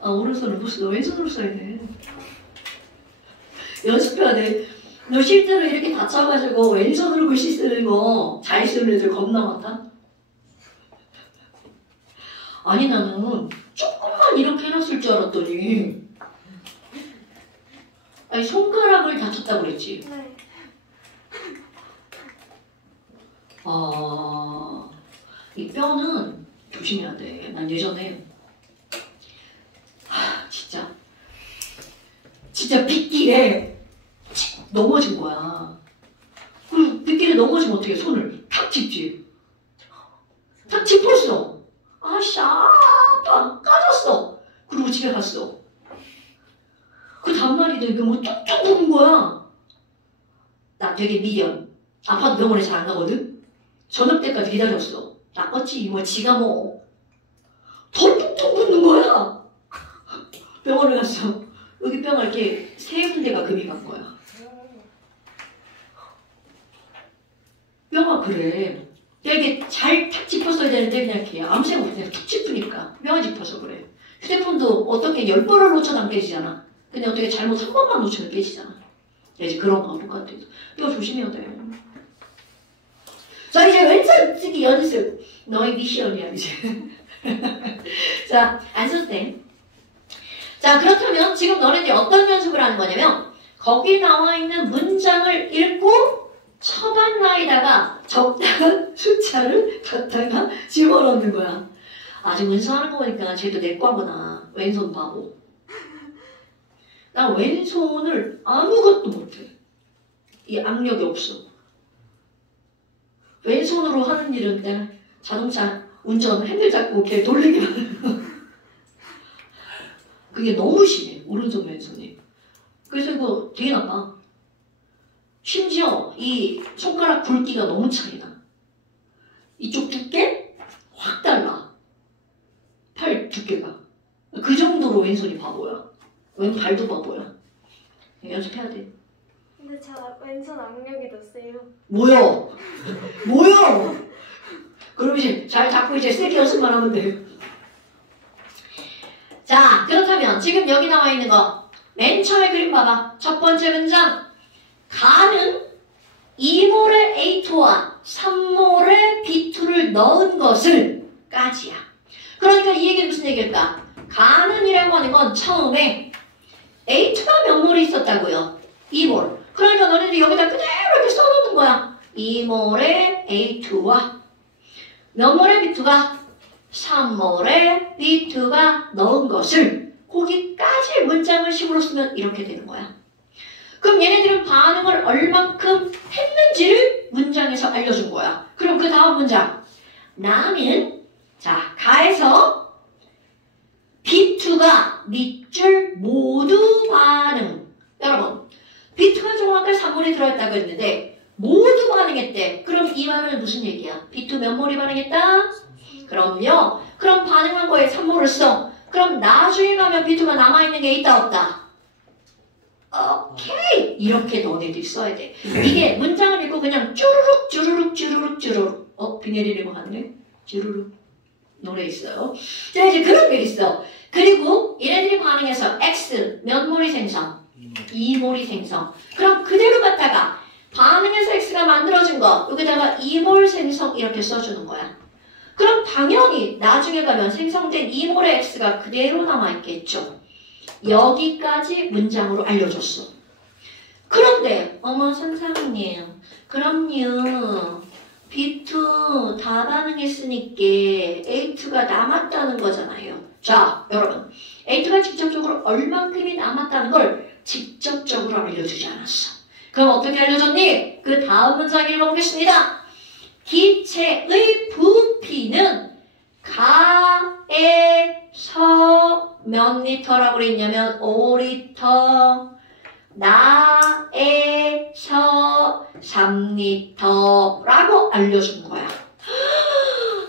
오른손을 못 써. 왼손으로 써야 돼. 연습해야 돼. 너 실제로 이렇게 다쳐가지고 왼손으로 글씨 쓰는 거 잘 쓰는 애들 겁나 많다. 아니 나는 조금만 이렇게 해놨을 줄 알았더니 아니 손가락을 다쳤다고 그랬지. 네. 이 뼈는 조심해야 돼. 난 예전에 진짜 빗길에 넘어진 거야. 그럼 빗길에 넘어지면 어떻게 손을 탁 짚지? 탁 짚었어. 아씨 아파 까졌어. 그리고 집에 갔어. 그 다음날이 되니까 뭐 뚝뚝 부은 거야. 나 되게 미련. 아파도 병원에 잘 안 가거든. 저녁 때까지 기다렸어. 나빴지. 뭐 지가 뭐 더 뚝뚝 붓는 거야. 병원에 갔어. 여기 뼈가 이렇게 세 군데가 금이 간 거야. 뼈가 그래. 이렇게 잘 탁 짚었어야 되는데 그냥 이렇게 아무 생각 없이 그냥 툭 짚으니까 뼈가 짚어서 그래. 휴대폰도 어떻게 10번을 놓쳐도 안 깨지잖아. 근데 어떻게 잘못 한 번만 놓치면 깨지잖아. 이제 그런 거랑 똑같아. 뼈 조심해야 돼. 자, 이제 왼손 쓰기 연습. 너의 미션이야, 이제. 자, 안 써도 돼. 자, 그렇다면 지금 너네들이 어떤 연습을 하는 거냐면 거기 나와 있는 문장을 읽고 처반라에다가 적당한 숫자를 갖다가 집어넣는 거야. 아직 문서하는 거 보니까 쟤도 내과구나. 왼손 바보. 나 왼손을 아무것도 못해. 이 악력이 없어. 왼손으로 하는 일은 내가 자동차 운전 핸들 잡고 이렇게 돌리기만 해요. 그게 너무 심해. 오른손 왼손이. 그래서 이거 되게 나빠. 심지어 이 손가락 굵기가 너무 차이나. 이쪽 두께 확 달라. 팔 두께가. 그 정도로 왼손이 바보야. 왼발도 바보야. 연습해야 돼. 근데 저 왼손 악력이 더 세요. 뭐야? 뭐야? 그럼 이제 잘 잡고 이제 세게 연습만 하면 돼. 자, 그렇다면 지금 여기 나와 있는 거 맨 처음에 그림 봐봐. 첫 번째 문장. 가는 2몰의 A2와 3몰의 B2를 넣은 것을 까지야. 그러니까 이 얘기는 무슨 얘기일까? 가는이라고 하는 건 처음에 A2가 몇 몰이 있었다고요? 2몰. 그러니까 너네들이 여기다 그대로 이렇게 써놓는 거야. 2몰의 A2와 몇 몰의 B2가 3몰의 B2가 넣은 것을 거기까지 문장을 식으로 쓰면 이렇게 되는 거야. 그럼 얘네들은 반응을 얼만큼 했는지를 문장에서 알려준 거야. 그럼 그 다음 문장. 나는 자 가에서 B2가 밑줄 모두 반응. 여러분 B2가 조금 아까 3몰이 들어있다고 했는데 모두 반응했대. 그럼 이 말은 무슨 얘기야? B2 몇 몰이 반응했다? 그럼요. 그럼 반응한 거에 3몰을 써. 그럼 나중에 가면 B2가 남아있는 게 있다 없다? 오케이. 이렇게 너네들이 써야 돼. 이게 문장을 읽고 그냥 쭈루룩 쭈루룩 쭈루룩 쭈루룩 비 내리려고 하네. 쭈루룩 노래 있어요. 자 이제 그런 게 있어. 그리고 얘네들이 반응해서 X 몇 몰이 생성? 2몰이 생성. 그럼 그대로 갖다가 반응해서 X가 만들어진 거 여기다가 2몰 생성 이렇게 써주는 거야. 그럼 당연히 나중에 가면 생성된 2몰의 X가 그대로 남아있겠죠. 여기까지 문장으로 알려줬어. 그런데 어머 선생님 그럼요. B2 다 반응했으니까 A2가 남았다는 거잖아요. 자 여러분 A2가 직접적으로 얼만큼이 남았다는 걸 직접적으로 알려주지 않았어. 그럼 어떻게 알려줬니? 그 다음 문장 읽어보겠습니다. 기체의 부피는 가에서 몇 리터라고 그랬냐면 5리터, 나에서 3리터라고 알려준 거야.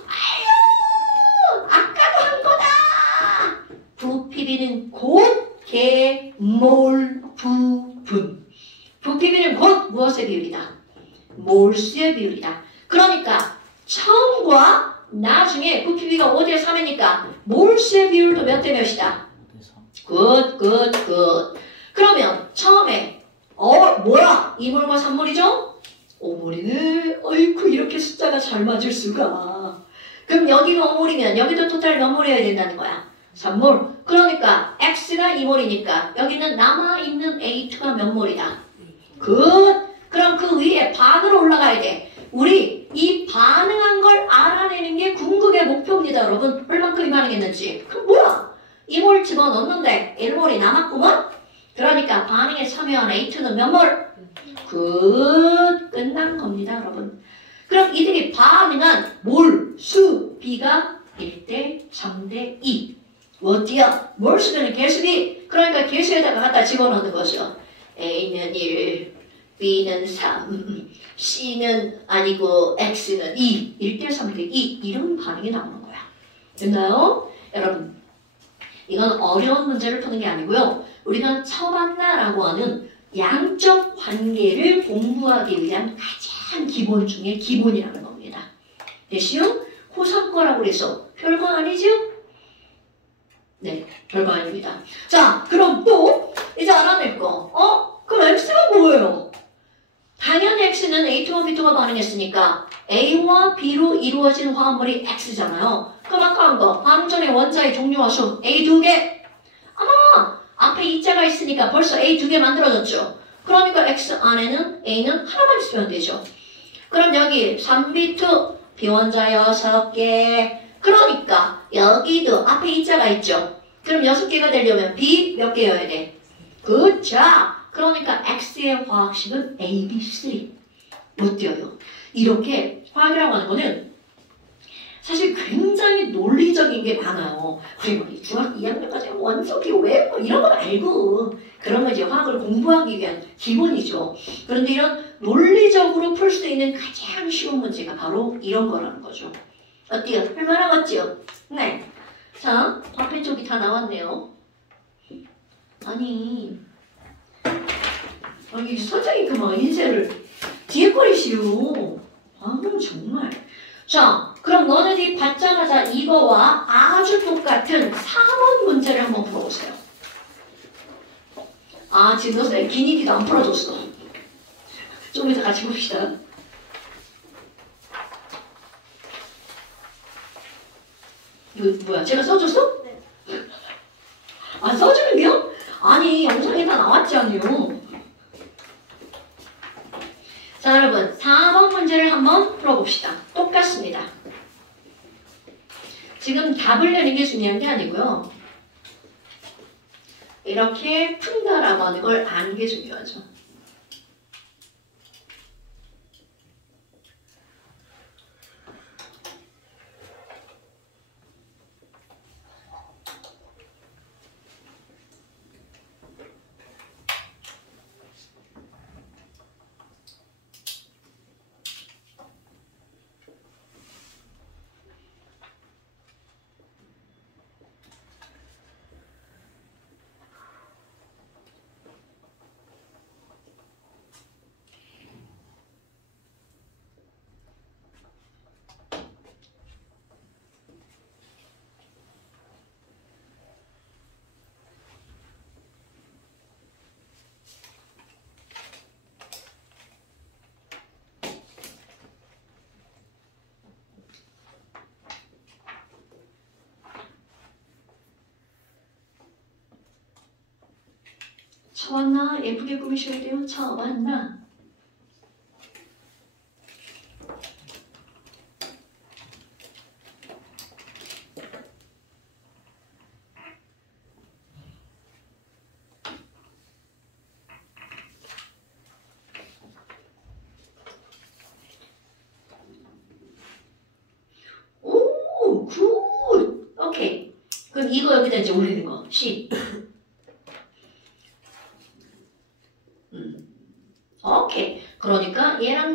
아유, 아까도 한 거다. 부피비는 곧 개몰 부분. 부피비는 곧 무엇의 비율이다? 몰수의 비율이다. 그러니까 처음과 나중에 부피비가 5대 3이니까 몰수의 비율도 몇 대 몇이다? 굿. 그러면 처음에 뭐야? 2몰과 3몰이죠? 5몰이네. 어이쿠 이렇게 숫자가 잘 맞을 수가. 그럼 여기가 5몰이면 여기도 토탈 몇 몰이어야 된다는 거야? 3몰. 그러니까 X가 2몰이니까 여기는 남아있는 A2가 몇 몰이다? 굿. 그럼 그 위에 반으로 올라가야 돼. 우리 이 반응한 걸 알아내는 게 궁극의 목표입니다, 여러분. 얼만큼이 반응했는지. 그럼 뭐야? 2몰 집어넣는데 1몰이 남았구먼? 그러니까 반응에 참여한 A2는 몇 몰? 끝난 겁니다, 여러분. 그럼 이들이 반응한 몰 수 B가 1대 3대 2. 어디야? 몰 수는 개수비. 그러니까 개수에다가 갖다 집어넣는 거죠. A는 1, B는 3, C는 아니고 X는 2, 1대 3대 2 이런 반응이 나오는 거야. 됐나요? 여러분, 이건 어려운 문제를 푸는 게 아니고요. 우리가 처만나라고 하는 양적 관계를 공부하기 위한 가장 기본 중에 기본이라는 겁니다. 됐시요? 고3 거라고 그래서 별거 아니죠? 네, 별거 아닙니다. 자, 그럼 또 이제 알아낼 거. 그럼 X가 뭐예요? 당연히 X는 A2와 B2가 반응했으니까 A와 B로 이루어진 화합물이 X잖아요. 그럼 아까 한 거, 반응 전의 원자의 종류와 수 A 2개. 아마 앞에 이자가 있으니까 벌써 A 2개 만들어졌죠. 그러니까 X 안에는 A는 하나만 있으면 되죠. 그럼 여기 3B2 B원자 6개. 그러니까 여기도 앞에 이자가 있죠. 그럼 6개가 되려면 B 몇 개여야 돼? 그쵸? 그러니까 X의 화학식은 AB3. 어때요? 이렇게 화학이라고 하는 거는 사실 굉장히 논리적인 게 많아요. 우리 뭐 중학교 2학년까지 원소비 왜 이런 건 알고 그런 거 이제 화학을 공부하기 위한 기본이죠. 그런데 이런 논리적으로 풀 수 있는 가장 쉬운 문제가 바로 이런 거라는 거죠. 어때요? 할만하겠죠? 네. 자, 앞에 쪽이 다 나왔네요. 아니, 여기 선생님 그만 인쇄를 뒤에 버리시오. 아, 정말. 자, 그럼 너네들이 받자마자 이거와 아주 똑같은 4번 문제를 한번 풀어보세요. 아, 지금 너네 기니기도 안 풀어줬어. 좀 이따 같이 봅시다. 뭐야, 제가 써줬어? 네. 아, 써주는겨? 아니, 영상에 다 나왔지 않요? 자, 여러분 4번 문제를 한번 풀어봅시다. 똑같습니다. 지금 답을 내는 게 중요한 게 아니고요. 이렇게 푼다라고 하는 걸 아는 게 중요하죠. 처왔나? 예쁘게 꾸미셔야 돼요. 처왔나? 오, 굿! 오케이. 그럼 이거 여기다 이제 올리는 거. C. 오케이. 그러니까 얘랑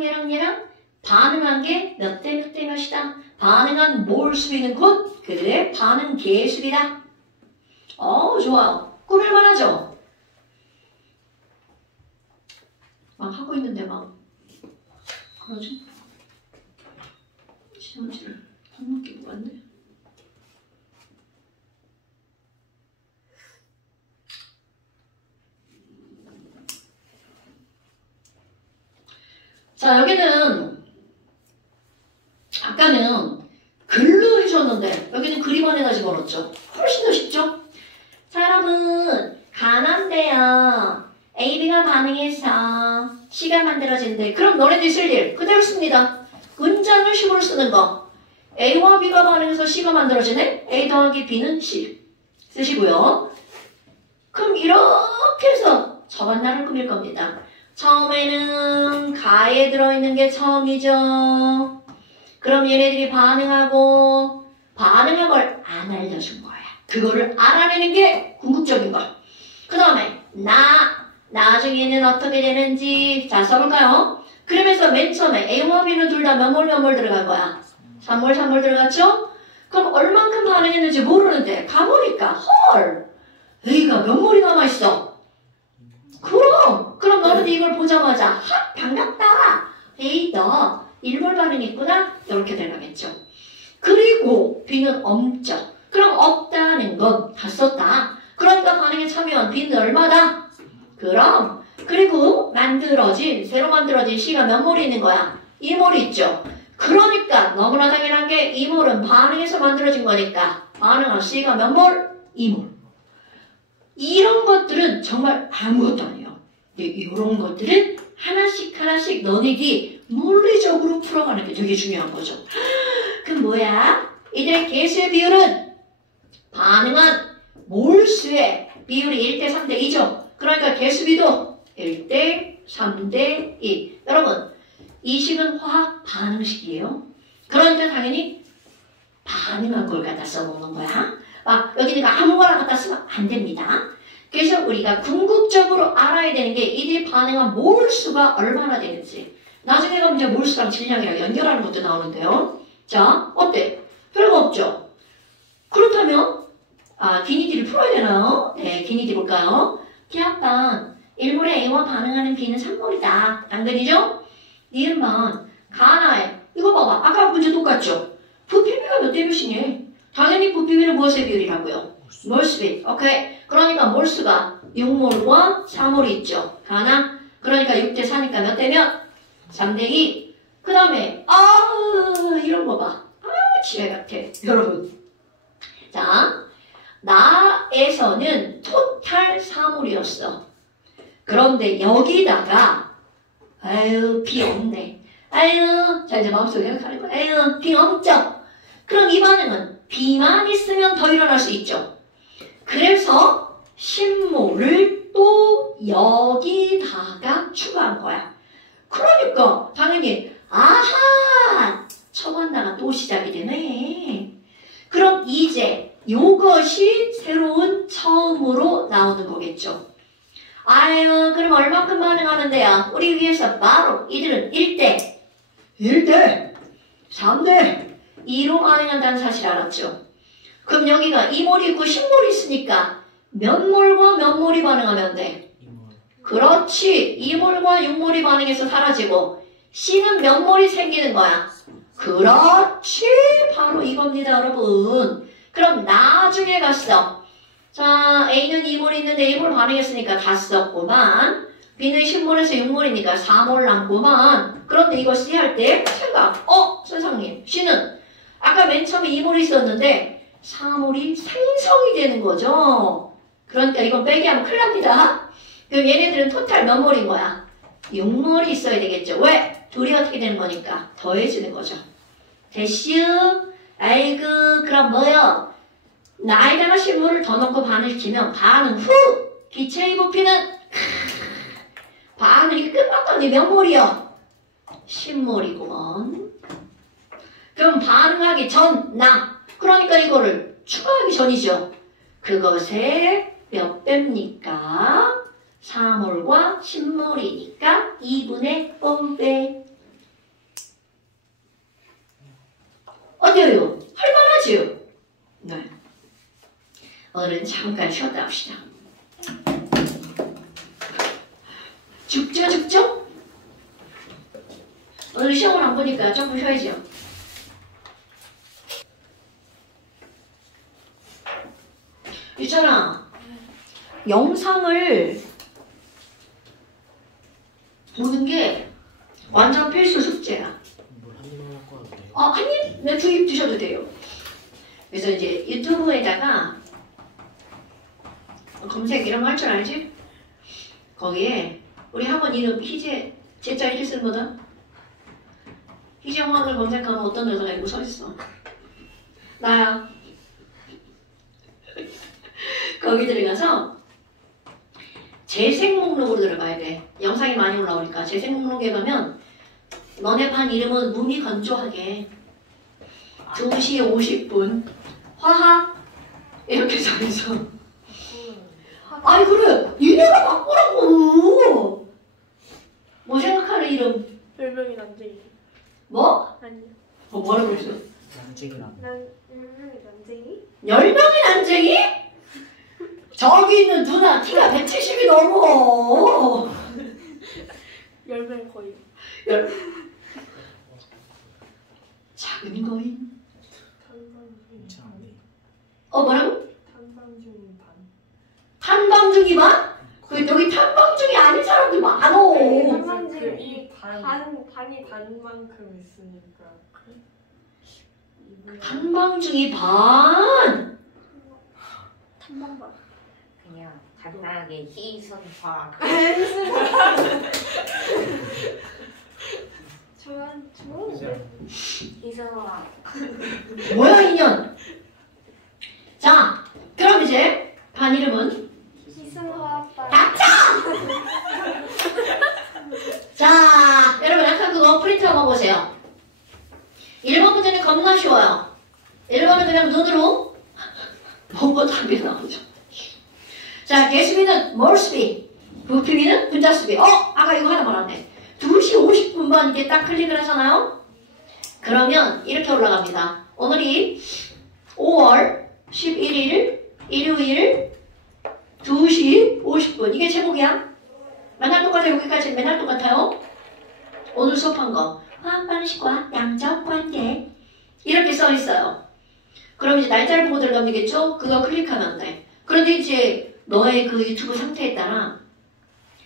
반응한 게 몇 대 몇 대 몇이다. 반응한 몰 수비는 곧 그들의 반응 개수비다. 좋아요. 꾸밀만 하죠? 막 하고 있는데 막 그러지? 시험지를 한 바퀴 뽑았네. 자, 여기는 아까는 글로 해줬는데 여기는 그림 안에다 집어넣었죠. 훨씬 더 쉽죠? 자, 여러분 가난데요. AB가 반응해서 C가 만들어진대. 그럼 너네들이 쓸 일 그대로 씁니다. 문장을 식으로 쓰는 거. A와 B가 반응해서 C가 만들어지네? A 더하기 B는 C. 쓰시고요. 그럼 이렇게 해서 저반나를 꾸밀 겁니다. 처음에는 가에 들어있는 게 처음이죠. 그럼 얘네들이 반응하고 반응한 걸 안 알려준 거야. 그거를 알아내는 게 궁극적인 거. 그 다음에 나중에는 어떻게 되는지 자 써볼까요? 그러면서 맨 처음에 A와 B는 둘 다 몇 몰 들어간 거야? 3몰 들어갔죠? 그럼 얼만큼 반응했는지 모르는데 가보니까 헐 A가 몇 몰이 남아있어. 그럼 너는 이걸 보자마자 하 반갑다. A 너 1몰 반응했구나. 이렇게 되겠죠. 그리고 B는 엄적. 그럼 없다는 건 다 썼다. 그러니까 반응에 참여한 B는 얼마다? 그럼 그리고 새로 만들어진 C가 몇 몰이 있는 거야? 2몰이 있죠. 그러니까 너무나 당연한 게 2몰은 반응에서 만들어진 거니까 반응한 C가 몇 몰? 2몰. 이런 것들은 정말 아무것도 아니에요. 이런 것들은 하나씩 너네들이 물리적으로 풀어가는 게 되게 중요한 거죠. 그럼 뭐야? 이들의 개수의 비율은 반응한 몰수의 비율이 1대 3대 2죠. 그러니까 개수비도 1대 3대 2. 여러분, 이 식은 화학 반응식이에요. 그러니까 당연히 반응한 걸 갖다 써보는 거야. 여기니까 아무거나 갖다 쓰면 안 됩니다. 그래서 우리가 궁극적으로 알아야 되는 게 이들이 반응한 몰수가 얼마나 되는지. 나중에 가면 이제 몰수랑 질량이랑 연결하는 것도 나오는데요. 자, 어때? 별거 없죠? 그렇다면 기니디를 풀어야 되나요? 네, 기니디 볼까요? 기압반 1몰의 A와 반응하는 B는 3몰이다. 당근이죠? 니은반 가나에 이거 봐봐. 아까 문제 똑같죠? 부피비가 몇 대 몇이니? 당연히 부피비는 무엇의 비율이라고요? 몰수비. 오케이. 그러니까 몰수가 6몰과 4몰이 있죠. 가나? 그러니까 6대 4니까 몇 대 몇? 3대 2. 그 다음에 이런 거 봐. 지뢰 같아. 여러분. 자, 나에서는 토탈 4몰이었어. 그런데 여기다가 비 없네. 자 이제 마음속에 생각하는 거야. 비 없죠. 그럼 이 반응은 비만 있으면 더 일어날 수 있죠. 그래서 10몰을 또 여기다가 추가한 거야. 그러니까 당연히 처반나가 또 시작이 되네. 그럼 이제 요것이 새로운 처음으로 나오는 거겠죠. 그럼 얼마큼 반응하는데요? 우리 위에서 바로 이들은 1대 3대 2로 반응한다는 사실 알았죠? 그럼 여기가 2몰이 있고 10몰이 있으니까 몇 몰과 몇 몰이 반응하면 돼? 2몰. 그렇지. 2몰과 6몰이 반응해서 사라지고 C는 몇 몰이 생기는 거야? 그렇지. 바로 이겁니다, 여러분. 그럼 나중에 갔어. 자, A는 2몰이 있는데 2몰 반응했으니까 다 썼구만. B는 10몰에서 6몰이니까 4몰 남구만. 그런데 이거 C 할 때 생각. 선생님, C는 아까 맨 처음에 2몰이 있었는데 4몰이 생성이 되는 거죠. 그러니까 이건 빼기 하면 큰일 납니다. 그럼 얘네들은 토탈 몇 몰인 거야? 6몰이 있어야 되겠죠. 왜? 둘이 어떻게 되는 거니까 더해지는 거죠. 됐슈? 아이고, 그럼 뭐요? 나에다가 10몰을 더 넣고 반응시키면 반응 후 기체의 부피는 반응이 끝났더니 몇 몰이요? 10몰이구먼. 그럼 반응하기 전 그러니까 이거를 추가하기 전이죠. 그것의 몇 배입니까? 4몰과 10몰이니까 2분의 5배. 어때요? 할만하지요? 네. 오늘은 잠깐 쉬었다 합시다. 죽죠? 오늘 시험을 안 보니까 조금 쉬어야죠. 유철아, 영상을 보는 게 완전 필수 숙제야. 뭘 한 입만 갖고 와도 돼요? 한 입? 네, 2입 드셔도 돼요. 그래서 이제 유튜브에다가 검색 이런 거 할 줄 알지? 거기에 우리 학원 이름 희재 제자 이렇게 쓰는 거다. 희생화학을 검색하면 어떤 여자가 이거 써있어. 나야. 거기 들어가서 재생 목록으로 들어가야 돼. 영상이 많이 올라오니까 재생 목록에 가면 너네 반 이름은 무미건조하게 2시 50분 화학 이렇게 써있어. 아니 그래 니네가 바꾸라고. 뭐 생각하는 이름? 별명이 난쟁이. 뭐? 아니요. 뭐라고 했어? 양직이랑 별명이 난쟁이? 10명이 난쟁이? 저기 있는 누나 키가 170이 넘어. 10명 거의. 작은 거인? 괜찮은데. 뭐라고? 탐방중 반. 탐방 중이 반? 여기 탐방 중이 아닌 사람들 많어. 탐방중이 반이 반만큼 있으니까. 탐방 중이 반? 탐방반. 그냥 간단하게 희선화. 좋은데? 희선화. 뭐야 인연? 자 그럼 이제 반 이름은? 희승화학반. 자 여러분 약간 그거 프린트 한번 보세요. 1번 문제는 겁나 쉬워요. 1번은 그냥 눈으로 보고 답이 나오죠. 자 개수비는 몰수비, 부피비는 분자수비. 아까 이거 하나 말았네. 2시 50분만 이게 딱 클릭을 하잖아요. 그러면 이렇게 올라갑니다. 오늘이 5월 11일 일요일 2시 50분. 이게 제목이야. 맨날 똑같아요. 여기까지 맨날 똑같아요. 오늘 수업한 거 화학 반응식과 양적 관계 이렇게 써 있어요. 그럼 이제 날짜를 보고 들어가면 되겠죠? 그거 클릭하면 돼. 그런데 이제 너의 그 유튜브 상태에 따라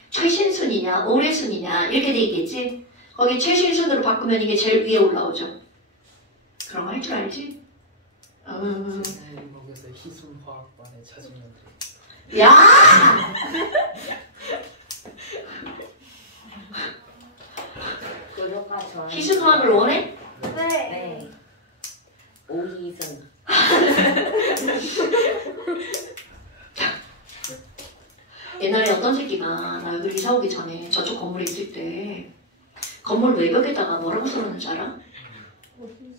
최신 순위냐 올해 순위냐 이렇게 돼 있겠지? 거기 최신 순으로 바꾸면 이게 제일 위에 올라오죠. 그런 거 할 줄 알지? 일목에서 희순화학반에 찾으면 돼. 야! 구독과 좋아요. 희순화학을 원해? 네. 네. 오희선. 옛날에 어떤 새끼가 나 여기 이사 오기 전에 저쪽 건물에 있을 때 건물 외벽에다가 뭐라고 써놓는지 알아?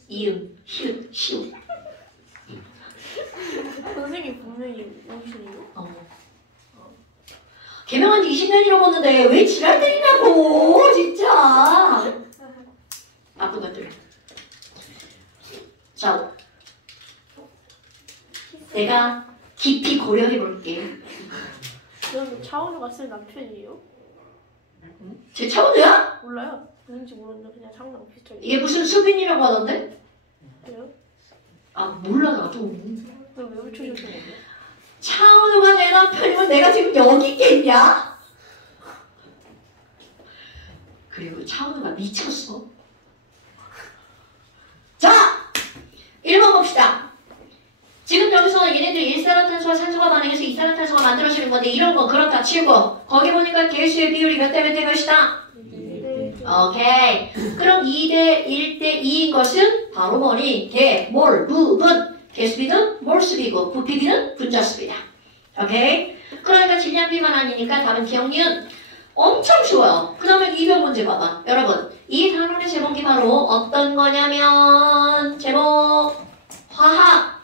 이응, 히읗, 시옷. 선생님 분명히 오시네요. 개명한 지 20년이 넘었는데 왜 지랄 때리냐고 진짜. 나쁜 것들. 자, 내가 깊이 고려해 볼게. 그럼 차은우가 쓴 남편이에요? 제 차우드야? 몰라요. 누군지 모르는데 그냥 상당 비슷하게. 이게 무슨 수빈이라고 하던데? 그래요? 아 몰라 나도. 그럼 왜 붙여주신 거예요? 차은우가 내 남편이면 내가 지금 여기 있겠냐? 그리고 차은우가 미쳤어. 자! 1번 봅시다. 지금 여기서 얘네들이 일산화탄소와 산소가 반응해서 이산화탄소가 만들어지는 건데 이런 거 그렇다 치고 거기 보니까 개수의 비율이 몇 대 몇이다? 네. 오케이. 그럼 2대 1대 2인 것은 바로 뭐니? 개, 몰, 부, 분. 개수비는 몰수비고 부피비는 분자수비다. 오케이? 그러니까 질량비만 아니니까 답은 기억니은 엄청 쉬워요. 그 다음에 2번 문제 봐봐. 여러분 이 단원의 제목이 바로 어떤 거냐면 제목 화학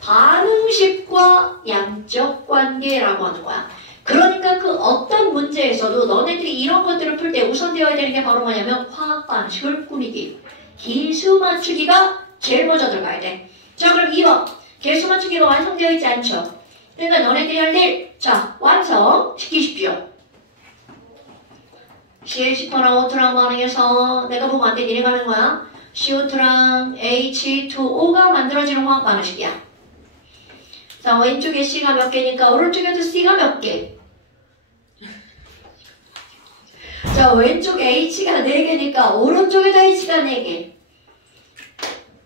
반응식과 양적 관계라고 하는 거야. 그러니까 그 어떤 문제에서도 너네들이 이런 것들을 풀 때 우선 되어야 되는 게 바로 뭐냐면 화학 반응식을 꾸미기. 기수 맞추기가 제일 먼저 들어가야 돼. 자 그럼 2번 개수 맞추기가 완성되어 있지 않죠? 그러니까 너네들이 할 일, 자 완성시키십시오. CH4랑 O2랑 반응해서 내가 보면 안 돼. 니네가 하는 거야. CO2랑 H2O가 만들어지는 화학 반응식이야. 자 왼쪽에 C가 몇 개니까 오른쪽에도 C가 몇 개. 자 왼쪽 H가 4개니까 오른쪽에도 H가 4개.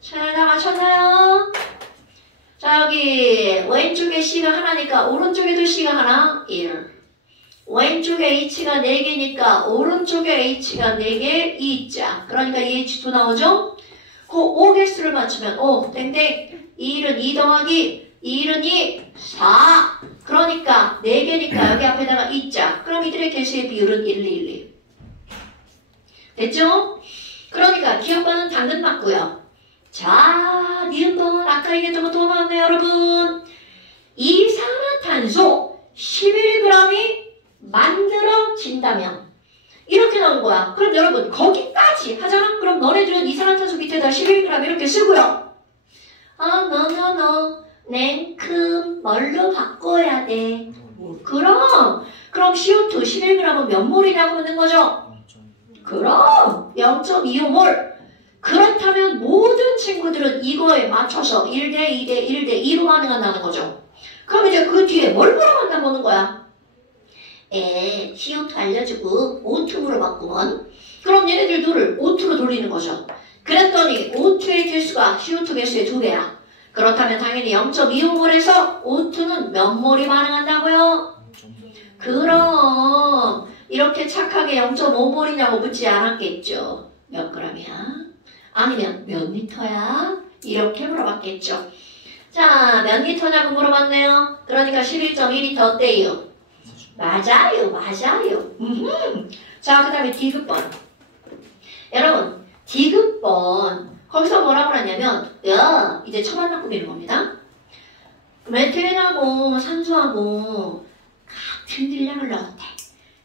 자 다 맞췄나요? 자 여기 왼쪽에 C가 하나니까 오른쪽에도 C가 하나 1. 왼쪽에 h가 4개니까 오른쪽에 h가 4개 2자. 그러니까 2h2 나오죠? 그 5개수를 맞추면 5 땡땡 2일은 2 더하기 2일은 2 4. 그러니까 4개니까 여기 앞에다가 2자. 그럼 이들의 개수의 비율은 1, 2, 1, 2. 됐죠? 그러니까 기억과는 당근 맞고요. 자, 니은번 아까 얘기했던 거 또 나왔네요, 여러분. 이산화탄소 11g이 만들어진다면 이렇게 나온 거야. 그럼 여러분 거기까지 하잖아? 그럼 너네들은 이산화탄소 밑에다 11g 이렇게 쓰고요. no. 냉큼 뭘로 바꿔야 돼? 그럼 CO2 11g은 몇 몰이냐고 묻는 거죠? 그럼 0.25몰. 그렇다면 모든 친구들은 이거에 맞춰서 1대 2대 1대 2로 반응한다는 거죠. 그럼 이제 그 뒤에 뭘 물어본다고 보는 거야? CO2 알려주고 O2 물어봤구먼. 그럼 얘네들 둘을 O2로 돌리는 거죠. 그랬더니 O2의 개수가 CO2 개수의 2배야. 그렇다면 당연히 0.25몰에서 O2는 몇 몰이 반응한다고요? 그럼 이렇게 착하게 0.5몰이냐고 묻지 않았겠죠. 몇 g이야? 아니면 몇 리터야? 이렇게 물어봤겠죠. 자, 몇 리터냐고 물어봤네요. 그러니까 11.2리터 어때요? 맞아요. 자, 그 다음에 D급번. 여러분, D급번. 거기서 뭐라고 하냐면, 이제 처만 꾸미는 겁니다. 메탄하고 산소하고 같은 질량을 넣었대.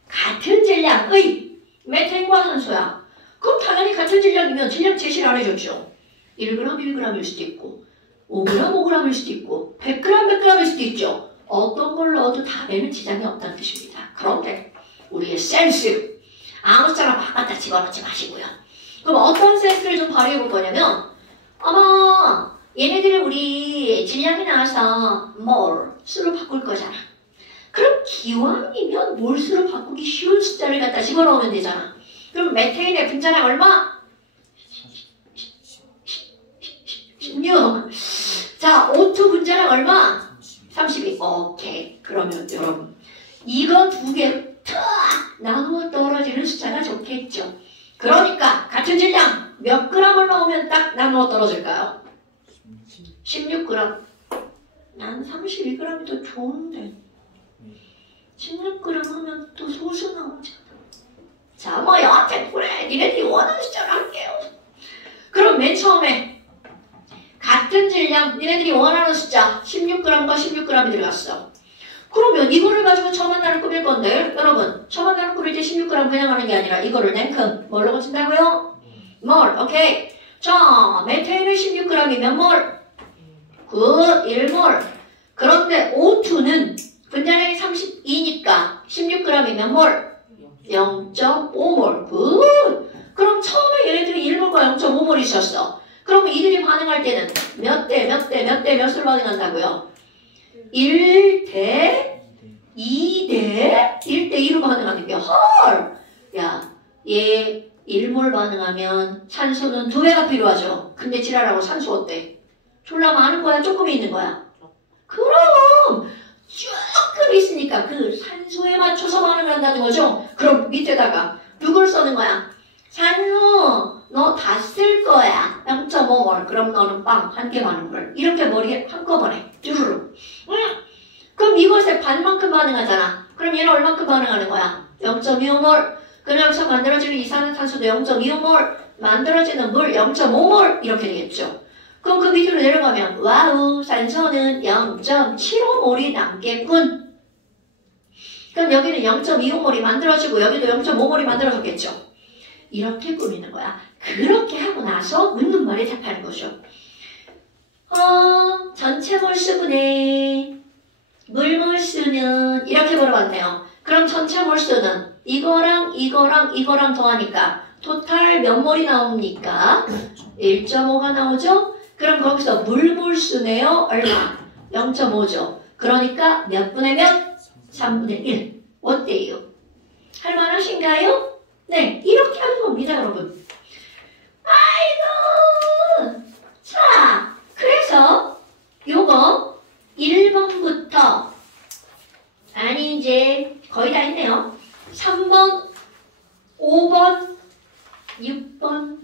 같은 질량의 메탄과 산소야. 그럼 당연히 같은 질량이면 질량 제시를 안 해줬죠. 1g, 1g일 수도 있고 5g, 5g일 수도 있고 100g, 100g일 수도 있죠. 어떤 걸 넣어도 답에는 지장이 없다는 뜻입니다. 그런데 우리의 센스 아무렇게나 막 갖다 집어넣지 마시고요. 그럼 어떤 센스를 좀 발휘해 볼 거냐면 어머 얘네들을 우리 질량이 나와서 몰수로 바꿀 거잖아. 그럼 기왕이면 몰수로 바꾸기 쉬운 숫자를 갖다 집어넣으면 되잖아. 그럼 메테인의 분자량 얼마? 16. 자, O2 분자량 얼마? 32. 오케이. 그러면 여러분 이거 두 개 탁 나누어 떨어지는 숫자가 좋겠죠. 그러니까 같은 질량 몇 g을 넣으면 딱 나누어 떨어질까요? 16g. 난 32g이 더 좋은데 16g 하면 또 소수 나오잖아. 자, 뭐 여하튼 그래 니네들이 원하는 숫자로 할게요. 그럼 맨 처음에 같은 질량 니네들이 원하는 숫자 16g과 16g이 들어갔어. 그러면 이거를 가지고 처만나를 꾸밀 건데 여러분 처만나를 꾸밀 때 16g 그냥 하는 게 아니라 이거를 냉큼 뭘로 고친다고요? 몰. 오케이. 자, 메테인은 16g이 몇 몰? 굿. 1몰. 그런데 O2는 분자량이 32니까 16g이 몇 몰? 0.5몰. 굿. 그럼 처음에 얘네들이 1몰과 0.5몰이 있었어. 그럼 이들이 반응할 때는 몇 대 몇을 반응한다고요? 1대 2대 1대 2로 반응하는 게 헐! 야, 얘 1몰 반응하면 산소는 2배가 필요하죠. 근데 지랄하고 산소 어때? 졸라 많은 거야? 조금 있는 거야? 그럼 조금 있으니까 그 산소에 맞춰서 반응한다는 거죠. 그럼 밑에다가 누굴 써는 거야? 산소 너 다 쓸 거야. 0.5몰. 그럼 너는 빵 한 개 많은 걸. 이렇게 머리에 한꺼번에 쭈루루. 그럼 이것에 반만큼 반응하잖아. 그럼 얘는 얼만큼 반응하는 거야? 0.25몰. 그럼 여기서 만들어지는 이산화탄소도 0.25몰. 만들어지는 물 0.5몰. 이렇게 되겠죠. 그럼 그 밑으로 내려가면 와우 산소는 0.75몰이 남겠군. 그럼 여기는 0.25몰이 만들어지고 여기도 0.5몰이 만들어졌겠죠. 이렇게 꾸미는 거야. 그렇게 하고 나서 묻는 말에 답하는 거죠. 전체 몰수분의 물 몰수는 이렇게 물어봤네요. 그럼 전체 몰수는 이거랑 더하니까 토탈 몇 몰이 나옵니까? 1.5가 나오죠? 그럼 거기서 물 몰수네요. 얼마? 0.5죠. 그러니까 몇 분의 몇? 3분의 1. 어때요? 할만하신가요? 네, 이렇게 하는 겁니다, 여러분. 아이고! 자, 그래서 요거 1번부터 아니 이제 거의 다 했네요. 3번, 5번, 6번.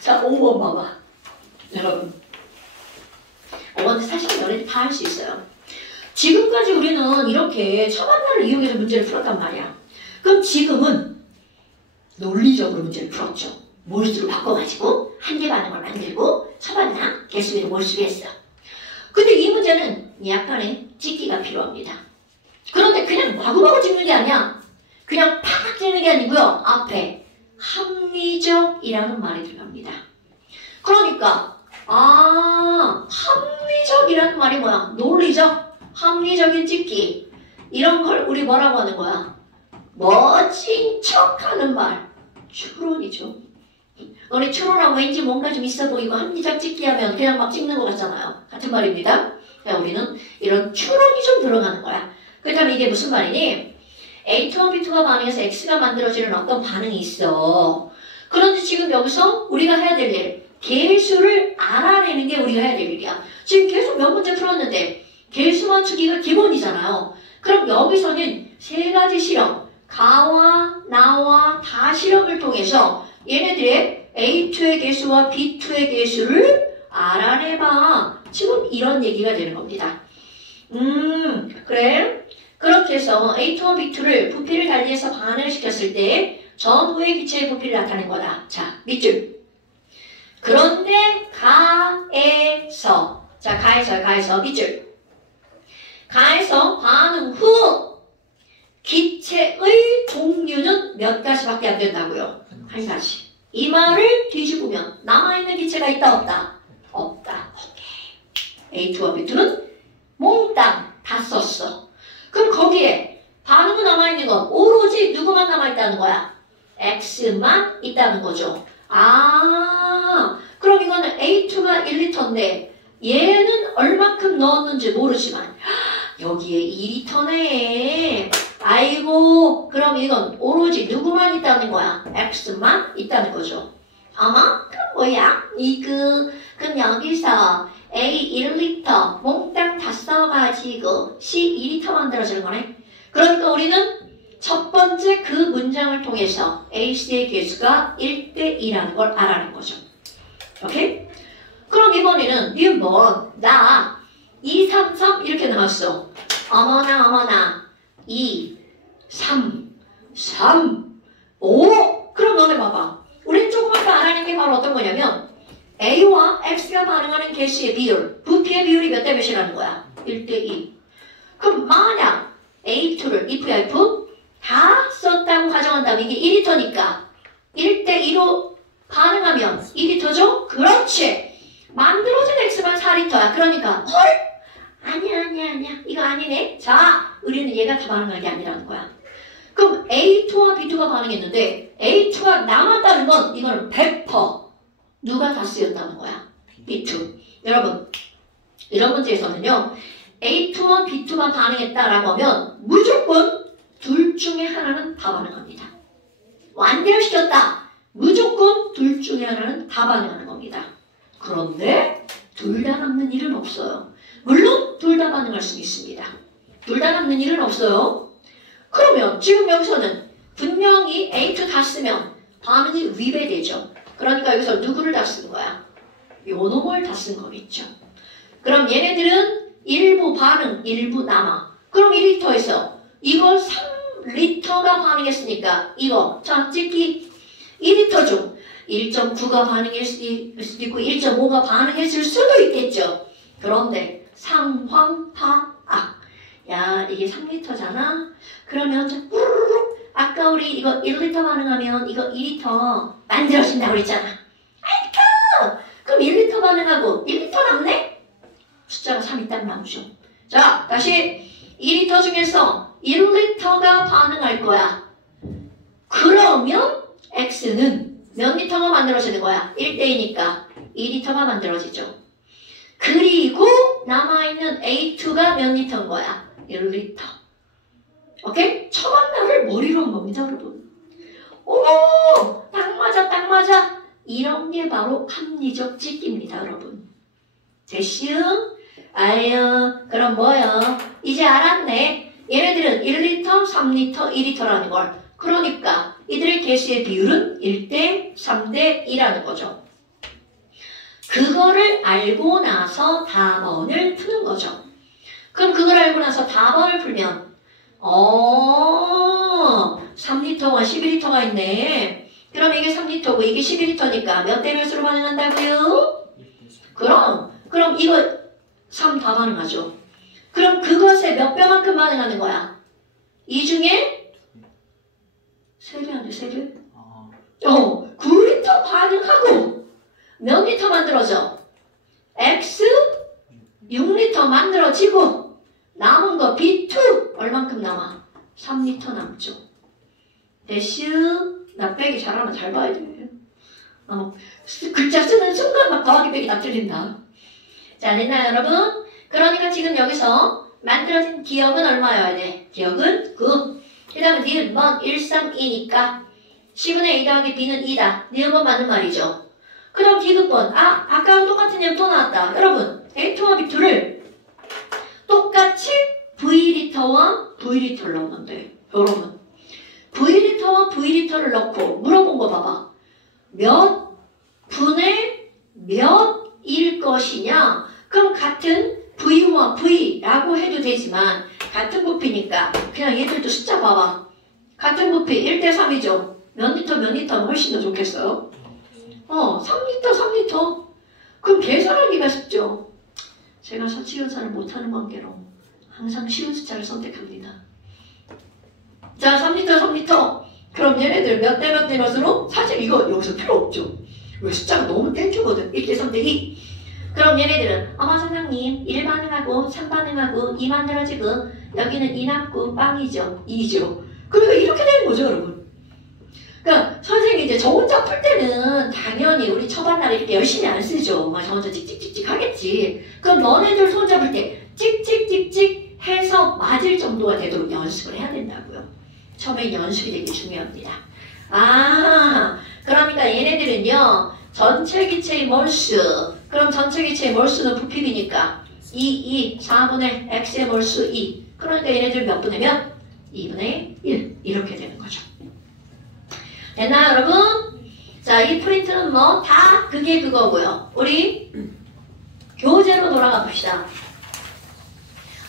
자, 5번 봐봐. 여러분. 5번은 사실 너네들 다 할 수 있어요. 지금까지 우리는 이렇게 처반말을 이용해서 문제를 풀었단 말이야. 그럼 지금은 논리적으로 문제를 풀었죠. 몰수로 바꿔가지고 한 개 반응을 만들고 처반나 개수비를 몰수를 했어. 근데 이 문제는 약간의 찍기가 필요합니다. 그런데 그냥 마구마구 찍는 게 아니야. 그냥 팍 찍는 게 아니고요. 앞에 합리적이라는 말이 들어갑니다. 그러니까 합리적이라는 말이 뭐야? 논리적, 합리적인 찍기. 이런 걸 우리 뭐라고 하는 거야? 멋진 척하는 말. 추론이죠. 우리 추론하면 왠지 뭔가 좀 있어 보이고 합리적 찍기 하면 그냥 막 찍는 것 같잖아요. 같은 말입니다. 그러니까 우리는 이런 추론이 좀 들어가는 거야. 그렇다면 이게 무슨 말이니? A2와 B2가 반응해서 X가 만들어지는 어떤 반응이 있어. 그런데 지금 여기서 우리가 해야 될 일, 개수를 알아내는 게 우리가 해야 될 일이야. 지금 계속 몇 문제 풀었는데 개수 맞추기가 기본이잖아요. 그럼 여기서는 세 가지 실험, 가와 나와 다 실험을 통해서 얘네들의 A2의 개수와 B2의 개수를 알아내봐. 지금 이런 얘기가 되는 겁니다. 그래. 그렇게 해서 A2와 B2를 부피를 달리해서 반응을 시켰을 때 전후의 기체의 부피를 나타낸 거다. 자, 밑줄. 그런데 가에서 밑줄. 가에서 반응 후 기체의 종류는 몇 가지밖에 안 된다고요? 한 가지. 이 말을 뒤집으면 남아있는 기체가 있다 없다? 없다. 오케이. A2와 B2는 몽땅 다 썼어. 그럼 거기에 반응이 남아있는 건 오로지 누구만 남아있다는 거야? X만 있다는 거죠. 그럼 이거는 A2가 1리터인데 얘는 얼마큼 넣었는지 모르지만 여기에 2리터네. 아이고, 그럼 이건 오로지 누구만 있다는 거야? X만 있다는 거죠. 그럼 뭐야? 그럼 여기서 A 1리터 몽땅 다 써가지고 C 2리터 만들어지는 거네. 그러니까 우리는 첫 번째 그 문장을 통해서 AC의 개수가 1대2라는 걸 알아낸 거죠. 오케이? 그럼 이번에는 니은 나 2, 3, 3 이렇게 나왔어. 어머나 2, 3, 5. 그럼 너네 봐봐. 우린 조금만 더 알아낸 게 바로 어떤 거냐면 A와 X가 반응하는 개수의 비율, 부피의 비율이 몇 대 몇이라는 거야? 1대2. 그럼 만약 A2를 if 다 썼다고 가정한다면 이게 2리터니까 1대2로 반응하면 2리터죠? 그렇지. 만들어진 X만 4리터야. 그러니까 아니야. 이거 아니네. 자, 우리는 얘가 다 반응할 게 아니라는 거야. 그럼 A2와 B2가 반응했는데 A2가 남았다는 건 이거는 100% 누가 다 쓰였다는 거야? B2. 여러분, 이런 문제에서는요. A2와 B2가 반응했다라고 하면 무조건 둘 중에 하나는 다 반응합니다. 완결시켰다. 무조건 둘 중에 하나는 다 반응하는 겁니다. 그런데 둘 다 남는 일은 없어요. 물론 둘 다 반응할 수 있습니다. 둘 다 남는 일은 없어요. 그러면 지금 여기서는 분명히 A2 다 쓰면 반응이 위배되죠. 그러니까 여기서 누구를 다 쓰는 거야? 요놈을 다 쓴 거겠죠. 그럼 얘네들은 일부 반응, 일부 남아. 그럼 1리터에서 이거 3리터가 반응했으니까 이거 자 찍기 2리터 중 1.9가 반응했을 수도 있고 1.5가 반응했을 수도 있겠죠. 그런데 상황파악. 야, 이게 3리터잖아? 그러면 뿌르르 아까 우리 이거 1리터 반응하면 이거 2리터 만들어진다고 그랬잖아. 아이고! 그럼 1리터 반응하고 1리터 남네? 숫자가 3 있다는 나오죠. 자, 다시 2리터 중에서 1리터가 반응할 거야. 그러면 X는 몇 리터가 만들어지는 거야? 1대2니까 2리터가 만들어지죠. 그리고 남아있는 A2가 몇 리터인 거야? 1리터. 오케이? 처음 말을 머리로 한 겁니다, 여러분. 오! 딱 맞아. 이런 게 바로 합리적 찍기입니다, 여러분. 됐슈? 아유, 그럼 뭐요? 이제 알았네. 얘네들은 1리터, 3리터, 2리터라는 걸. 그러니까 이들의 개수의 비율은 1대 3대 2라는 거죠. 그거를 알고 나서 답원을 푸는 거죠. 그럼 그걸 알고 나서 답원을 풀면 3리터와 11리터가 있네. 그럼 이게 3리터고 이게 11리터니까 몇 대 몇으로 반응한다고요? 그럼 이거 3 다 반응하죠. 그럼 그것에 몇 배만큼 반응하는 거야? 이 중에 3배 안 돼, 3배? 9리터 반응하고 몇 리터 만들어져? X 6리터 만들어지고 남은 거 B2 얼만큼 남아? 3리터 남죠. 대슈 나 빼기 잘하면 잘 봐야 돼. 글자 쓰는 순간 막 더하기 빼기 다 틀린다. 자, 됐나요, 여러분? 그러니까 지금 여기서 만들어진 기억은 얼마여야 돼? 기억은 9. 그 다음에 니은 뭐 1, 3, 2니까 10분의 A 더하기 B는 2다. 니은은 맞는 말이죠. 그럼 디귿번. 아까랑 똑같은 점 또 나왔다. 여러분, A2와 B2를 똑같이 V리터와 V리터를 넣었는데, 여러분, V리터와 V리터를 넣고 물어본 거 봐봐. 몇 분의 몇일 것이냐? 그럼 같은 V와 V라고 해도 되지만 같은 부피니까 그냥 얘들도 숫자 봐봐. 같은 부피 1대 3이죠. 몇 리터 몇 리터는 훨씬 더 좋겠어요. 3리터 3리터. 그럼 계산하기가 쉽죠. 제가 서치계산을 못하는 관계로 항상 쉬운 숫자를 선택합니다. 자, 3리터 3리터. 그럼 얘네들 몇 대 몇 대 몇으로? 사실 이거 여기서 필요 없죠. 왜 숫자가 너무 땡큐거든. 1대 3대 2. 그럼 얘네들은 선생님 1 반응하고 3 반응하고 2 만들어지고 여기는 2 남고 빵이죠. 2죠. 그러니까 이렇게 되는 거죠, 여러분. 그러니까 선생님이 이제 저 혼자 풀 때는 당연히 우리 초반날에 이렇게 열심히 안 쓰죠. 저 혼자 찍찍찍찍 하겠지. 그럼 너네들 손잡을 때 찍찍찍찍 해서 맞을 정도가 되도록 연습을 해야 된다고요. 처음에 연습이 되게 중요합니다. 그러니까 얘네들은요. 전체 기체의 몰수. 그럼 전체 기체의 몰수는 부피비니까 4분의 x의 몰수 2. 그러니까 얘네들 몇 분의 몇? 2분의 1. 이렇게 되는 거죠. 됐나요, 여러분? 자, 이 프린트는 뭐 다 그게 그거고요. 우리 교재로 돌아가 봅시다.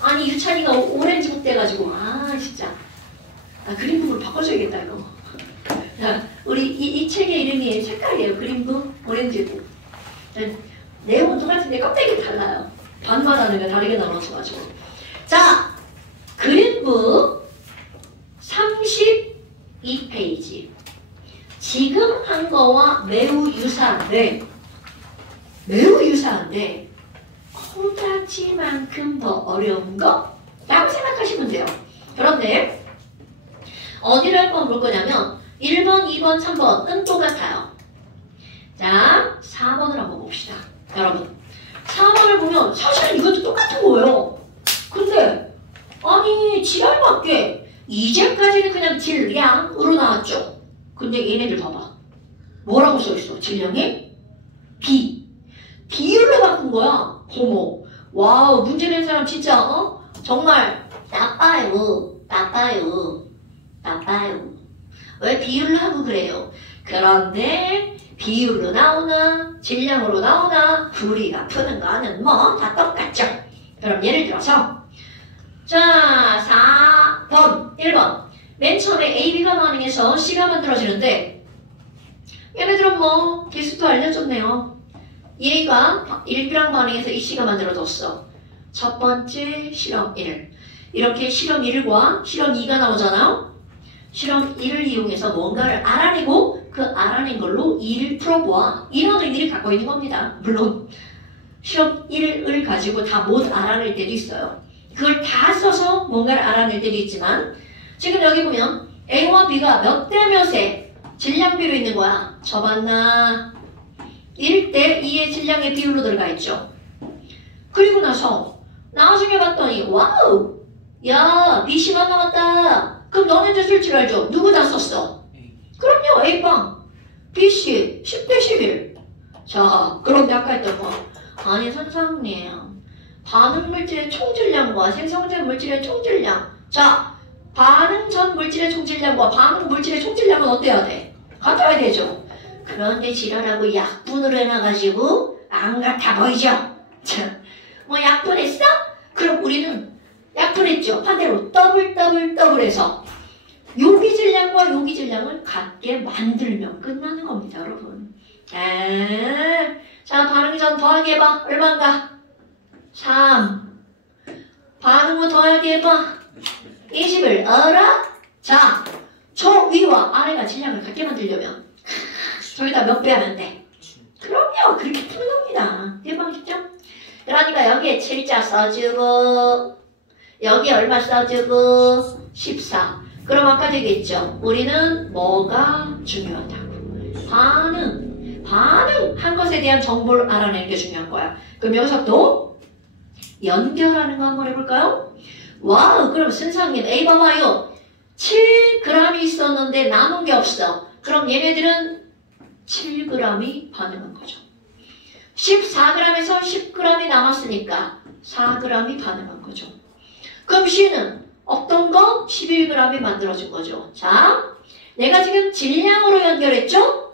아니, 유찬이가 오렌지북 돼가지고 진짜 그린북으로 바꿔줘야겠다, 이거. 자, 우리 이 책의 이름이 색깔이에요. 그린북, 오렌지북. 내용은 똑같은데 껍데기 달라요. 반반하는 게 다르게 나눠져가지고. 자, 그린북 32페이지. 지금 한 거와 매우 유사한데 코다지만큼 더 어려운 거? 라고 생각하시면 돼요. 그런데 어디를 한번 볼 거냐면 1번, 2번, 3번은 똑같아요. 자, 4번을 한번 봅시다. 여러분, 4번을 보면 사실은 이것도 똑같은 거예요. 근데 아니 지랄맞게 이제까지는 그냥 질량으로 나왔죠. 근데 얘네들 봐봐. 뭐라고 써있어? 질량이? 비율로 바꾼 거야. 어머. 와우, 문제 낸 사람 진짜 정말 나빠요. 왜 비율로 하고 그래요? 그런데 비율로 나오나 질량으로 나오나 우리가 푸는 거는 뭐 다 똑같죠. 그럼 예를 들어서 자, 4번 1번 맨 처음에 AB가 반응해서 C가 만들어지는데 얘네들은 뭐 개수도 알려줬네요. A가 1B랑 반응해서 이 C가 만들어졌어. 첫 번째 실험 1. 이렇게 실험 1과 실험 2가 나오잖아요. 실험 1을 이용해서 뭔가를 알아내고 그 알아낸 걸로 2를 풀어보아. 이런 의미를 갖고 있는 겁니다. 물론 실험 1을 가지고 다 못 알아낼 때도 있어요. 그걸 다 써서 뭔가를 알아낼 때도 있지만 지금 여기 보면 A와 B가 몇 대 몇의 질량비로 있는 거야. 접었나? 1대 2의 질량의 비율로 들어가 있죠. 그리고 나서 나중에 봤더니 와우! 야, BC만 남았다. 그럼 너네들 쓸 줄 알죠? 누구 다 썼어? 그럼요, A빵. BC 10대 11. 자, 그런데 아까 했던 거. 아니 선생님, 반응 물질의 총질량과 생성된 물질의 총질량. 자, 반응 전 물질의 총질량과 반응 물질의 총질량은 어때야 돼? 같아야 되죠. 그런데 지랄하고 약분으로 해놔가지고 안 같아 보이죠? 자, 뭐 약분했어? 그럼 우리는 약분했죠. 반대로 더블해서 요기 질량과 요기 질량을 같게 만들면 끝나는 겁니다, 여러분. 자, 반응 전 더하기 해봐. 얼마인가? 3. 반응 후 더하기 해봐. 20을 알아? 자, 저 위와 아래가 질량을 같게 만들려면 저기다 몇 배 하면 돼? 그럼요, 그렇게 푸는 겁니다. 대방식죠? 그러니까 여기에 7자 써주고 여기 얼마 써주고 14. 그럼 아까 얘기했죠. 우리는 뭐가 중요하다고? 반응 한 것에 대한 정보를 알아내는 게 중요한 거야. 그럼 여기서 또 연결하는 거 한번 해볼까요? 와우, 그럼 선생님 A 봐봐요. 7g이 있었는데 남은 게 없어. 그럼 얘네들은 7g이 반응한 거죠. 14g에서 10g이 남았으니까 4g이 반응한 거죠. 그럼 C는 어떤 거? 11g이 만들어진 거죠. 자, 내가 지금 질량으로 연결했죠?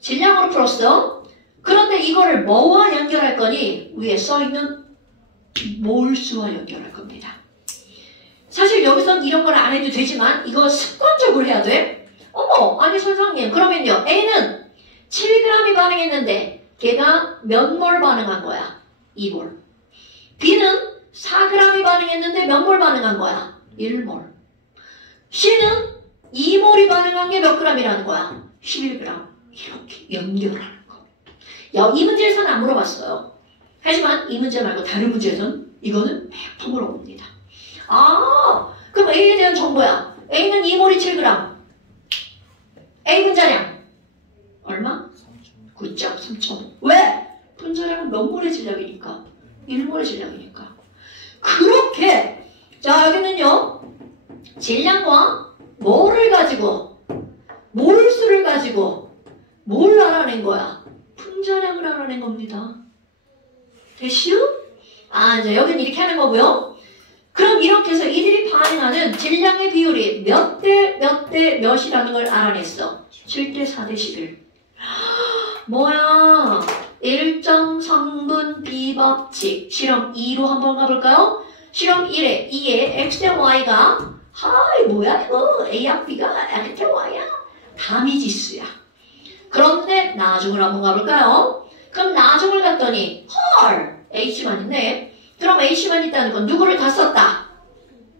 질량으로 풀었어. 그런데 이거를 뭐와 연결할 거니? 위에 써있는 몰수와 연결할 겁니다. 사실 여기선 이런 걸 안 해도 되지만 이거 습관적으로 해야 돼. 어머, 아니 선생님, 그러면요 A는 7g이 반응했는데 걔가 몇 몰 반응한 거야? 2몰. B는 4g이 반응했는데 몇 몰 반응한 거야? 1몰. C는 2몰이 반응한 게 몇 g이라는 거야? 11g. 이렇게 연결하는 거. 이 문제에서는 안 물어봤어요. 하지만 이 문제 말고 다른 문제에서는 이거는 100% 물어봅니다. 아, 그럼 A에 대한 정보야. A는 2몰이 7g. A 분자량 얼마? 9.3천. 왜? 분자량은 몇 몰의 질량이니까? 1몰의 질량이니까. 그렇게 자, 여기는요 질량과 몰을 가지고 몰수를 가지고 뭘 알아낸 거야? 분자량을 알아낸 겁니다. 됐슈? 아, 이제 여기는 이렇게 하는 거고요. 그럼 이렇게 해서 이들이 반응하는 질량의 비율이 몇 대 몇이라는 걸 알아냈어. 7대 4대 11. 뭐야? 일정 성분 비법칙. 실험 2로 한번 가볼까요? 실험 1에 2에 x대 y가 하이 뭐야 이거 a랑 b가 x대 y야. 다 미지수야. 그런데 나중을 한번 가볼까요? 그럼 나중을 갔더니 헐 h만 있네. 그럼 h만 있다는 건 누구를 다 썼다?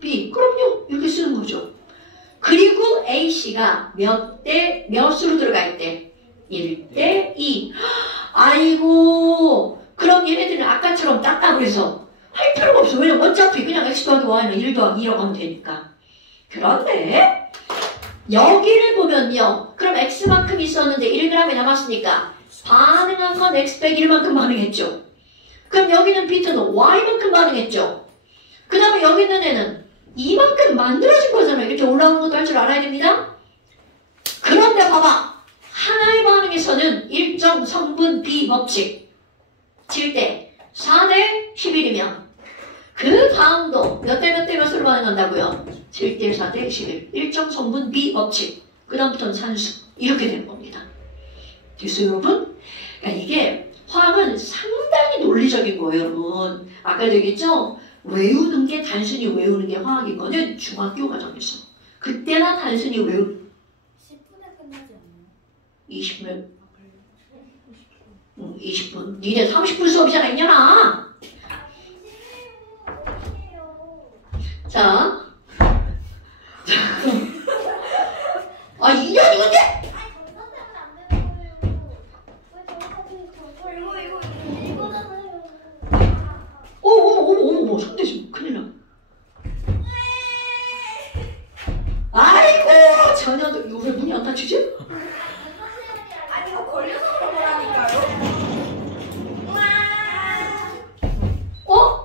b. 그럼요. 이렇게 쓰는 거죠. 그리고 ac가 몇 대 몇으로 들어가 있대? 1대 2. 아이고, 그럼 얘네들은 아까처럼 땄다고 해서 할 필요가 없어. 왜냐면 어차피 그냥 x 더하기 y는 1 더하기 2라고 하면 되니까. 그런데 여기를 보면요. 그럼 x만큼 있었는데 1g이 남았으니까 반응한 건 x 빼기 1만큼 반응했죠. 그럼 여기는 비트는 y만큼 반응했죠. 그 다음에 여기 있는 애는 이만큼 만들어진 거잖아요. 이렇게 올라오는 것도 할 줄 알아야 됩니다. 그런데 봐봐. 하나의 반응에서는 일정 성분 비법칙 7대 4대 11이면 그 다음도 몇 대 몇으로 반응한다고요? 7대 4대 11. 일정 성분 비법칙. 그 다음부터는 산수. 이렇게 되는 겁니다. 됐어요, 여러분? 그러니까 이게 화학은 상당히 논리적인 거예요, 여러분. 아까 얘기했죠? 외우는 게 단순히 외우는 게 화학인 거는 중학교 과정에서. 그때나 단순히 10분에 끝나지 않나요? 20분. 20분. 니네 30분 수업이잖아, 이년아. 자. 아, 이년이 근데! 아니 정사 때문에 안 되는 거예요. 왜 정사들이 저거 이거 이거잖아요. 어머, 상대 지금 큰일 나. 아이고, 자녀들, 이거 왜 문이 안 닫히지? 아니 이거 걸려서 그런 거라니까요.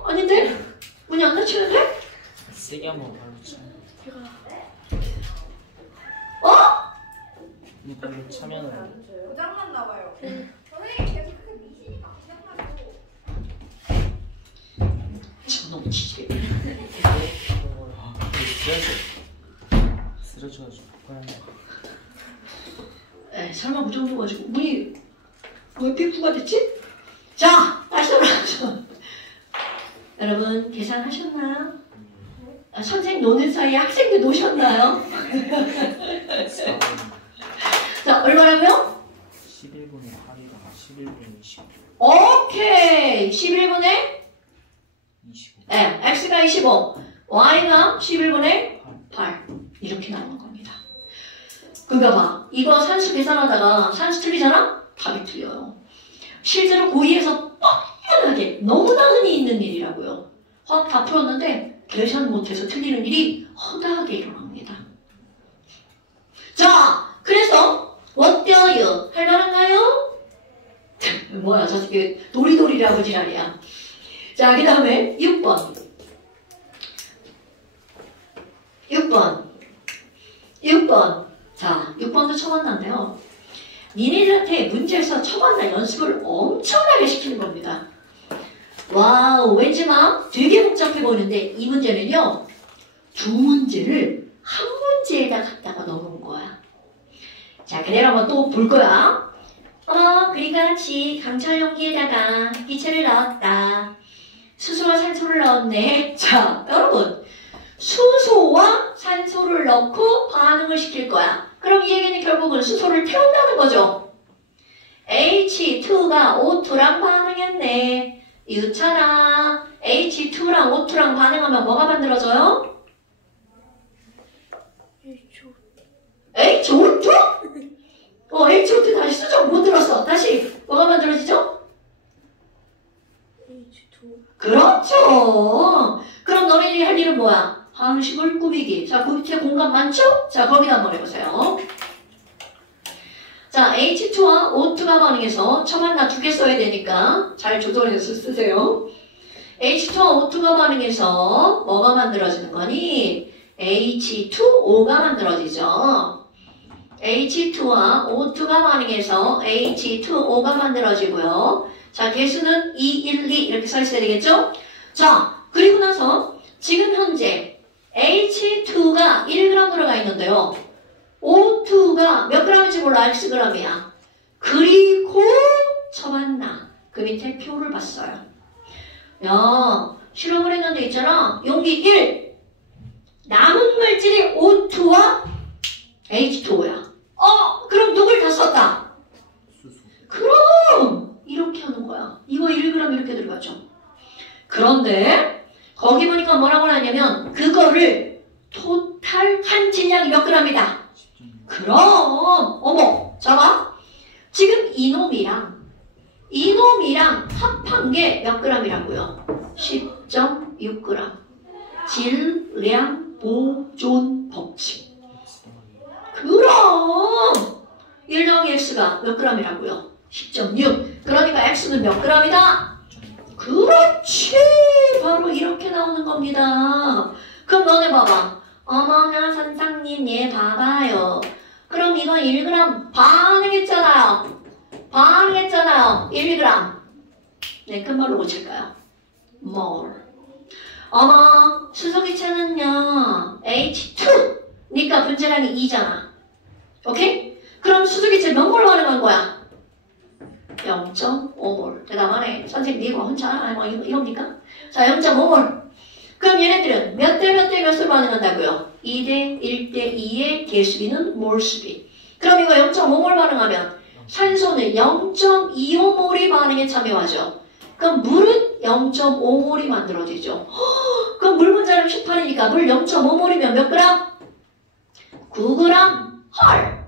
아닌데? 문이 안 닫히는데? 세게 한번 발로 차. 어? 발로 차면은 안 줘요? 고장만 나봐요. 선생님 계속 그렇게 미시니까 고장나고. 저놈 치지. 쓰러져가지고 바꿔야 돼. 에 설마 그 정도 가지고 문이 왜 삐꾸가 됐지? 자, 다시 돌아가죠. 여러분 계산하셨나요? 아, 선생님 노는 사이에 학생들 노셨나요? 자, 얼마라고요? 11분의 8이랑 11분의 25. 오케이. 11분의 25. 네, x가 25, y가 11분의 8 이렇게 나오는 겁니다. 그러니까 봐, 이거 산수 계산하다가 산수 틀리잖아? 답이 틀려요. 실제로 고2에서 뻔하게 너무나 흔히 있는 일이라고요. 화학 다 풀었는데 계산 못해서 틀리는 일이 허다하게 일어납니다. 자, 그래서 어때요? 할만한가요? 뭐야, 저게 도리도리라고 지랄이야. 자, 그 다음에 6번. 6번. 자, 6번도 처음 만났네요. 니네들한테 문제에서 처음 만나 연습을 엄청나게 시키는 겁니다. 와우, 왠지 막 되게 복잡해 보이는데 이 문제는요, 두 문제를 한 문제에다 갖다가 넣어놓은 거야. 자, 그대로 한번 또 볼 거야. 그림과 같이 강철 용기에다가 기체를 넣었다. 수소와 산소를 넣었네. 자, 여러분. 수소와 산소를 넣고 반응을 시킬 거야. 그럼 이 얘기는 결국은 수소를 태운다는 거죠. H2가 O2랑 반응했네. 유찬아, H2랑 O2랑 반응하면 뭐가 만들어져요? H2? H2 다시 수정 못 들었어. 다시 뭐가 만들어지죠? H2. 그렇죠. 그럼 너네들이 할 일은 뭐야? 방식을 꾸미기. 자, 그 밑에 공간 많죠? 자, 거기다 한번 해보세요. 자, H2와 O2가 반응해서 처만나 두 개 써야 되니까 잘 조절해서 쓰세요. H2와 O2가 반응해서 뭐가 만들어지는 거니? H2O가 만들어지죠. H2와 O2가 반응해서 H2O가 만들어지고요. 자, 개수는 2, 1, 2 이렇게 써 있어야 되겠죠? 자, 그리고 나서 지금 현재 H2가 1g 들어가 있는데요. O2가 몇 g인지 몰라. Xg이야. 그리고 처만나. 그 밑에 표를 봤어요. 야, 실험을 했는데 있잖아. 용기 1. 남은 물질이 O2와 H2O야. 그럼 누굴 다 썼다? 수소. 그럼 이렇게 하는 거야. 이거 1g 이렇게 들어가죠. 그런데 거기 보니까 뭐라고 하냐면 그거를 토탈 한 질량이 몇 g이다. 그럼 어머, 잠깐. 지금 이놈이랑 합한 게 몇 g이라고요? 10.6g. 질량 보존 법칙. 그럼 1 더하기 x가 몇 g이라고요? 10.6. 그러니까 x는 몇 g이다? 그렇지. 바로 이렇게 나오는 겁니다. 그럼 너네 봐봐. 어머나 선생님 얘 봐봐요. 그럼 이거 1g 반응했잖아요. 1g. 네, 큰 말로 고칠까요? mol. 어머, 수소기체는요 H2. 니까 분자량이 2잖아. 오케이? 그럼 수소기체 몇 몰 반응한 거야? 0.5몰. 대단하네. 선생님 이거 혼자 이겁니까? 자, 0.5몰. 그럼 얘네들은 몇 대 몇을 반응한다고요? 2대 1대 2의 개수비는 몰수비. 그럼 이거 0.5몰 반응하면 산소는 0.25몰이 반응에 참여하죠. 그럼 물은 0.5몰이 만들어지죠. 그럼 물 분자량 18이니까 물 0.5몰이면 몇 그램? 9g? 헐.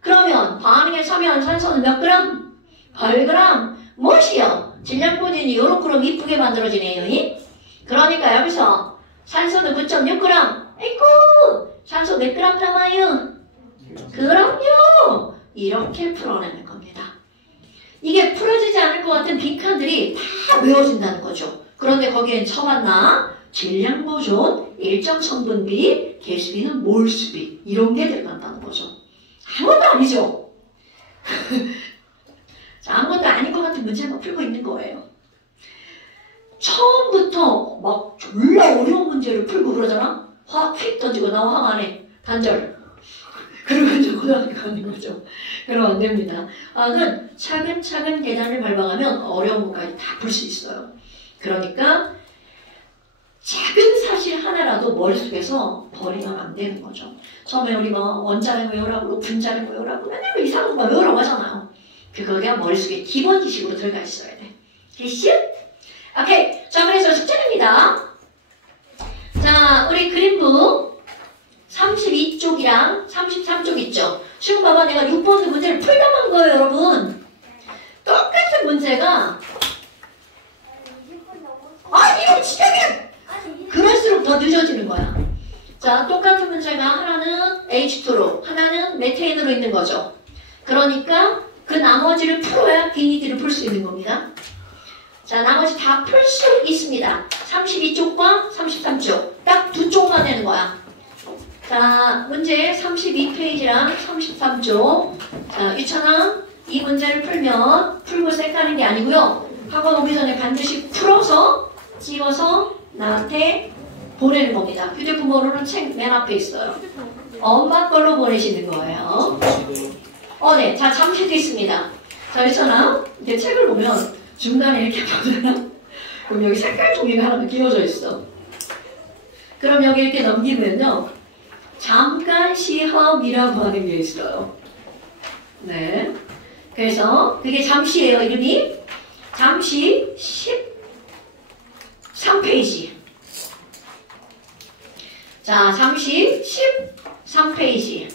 그러면 반응에 참여한 산소는 몇 그램? 8g? 무엇이요? 질량포진이 요렇게 이쁘게 만들어지네요. 그러니까 여기서 산소는 9.6g. 아이고, 산소 몇 g 남아요? 그럼요. 이렇게 풀어내는 겁니다. 이게 풀어지지 않을 것 같은 빈칸들이 다 외워진다는 거죠. 그런데 거기엔 처만나 질량 보존, 일정 성분비, 개수비는 몰수비 이런 게 들어간다는 거죠. 아무것도 아니죠. 자, 아무것도 아닌 것 같은 문제만 풀고 있는 거예요. 처음부터 막 졸라 어려운 문제를 풀고 그러잖아? 화학 휙 던지고 나 화학 안 해. 단절. 그러면 이제 고등학교 가는 거죠. 그러면 안 됩니다. 화학은 차근차근 계단을 밟아가면 어려운 것까지 다 풀 수 있어요. 그러니까 작은 사실 하나라도 머릿속에서 버리면 안 되는 거죠. 처음에 우리 뭐 원자량 외우라고 분자량 외우라고 맨날 이상한 거 외우라고 하잖아요. 그거가 머릿속에 기본 지식으로 들어가 있어야 돼. 됐지? 오케이. 자, 그래서 숙제입니다. 자, 우리 그림북 32쪽이랑 33쪽 있죠? 지금 봐봐. 내가 6번 문제를 풀다만 거예요, 여러분. 똑같은 문제가 이거 진짜 그럴수록 더 늦어지는 거야. 자, 똑같은 문제가 하나는 H2로, 하나는 메테인으로 있는 거죠. 그러니까 그 나머지를 풀어야 DED를 풀 수 있는 겁니다. 자, 나머지 다 풀 수 있습니다. 32쪽과 33쪽. 딱 두 쪽만 내는 거야. 자, 문제 32페이지랑 33쪽. 자, 유찬아, 이 문제를 풀고 쌩까는 게 아니고요. 학원 오기 전에 반드시 풀어서 찍어서 나한테 보내는 겁니다. 휴대폰 번호는 책 맨 앞에 있어요. 엄마 걸로 보내시는 거예요. 네. 자, 잠시도 있습니다. 자, 유찬아, 이렇게 책을 보면 중간에 이렇게 보잖아. 그럼 여기 색깔 종이가 하나 끼워져 있어. 그럼 여기 이렇게 넘기면요. 잠깐 시험이라고 하는 게 있어요. 네. 그래서 그게 잠시예요, 이름이. 잠시 13페이지. 자, 잠시 13페이지.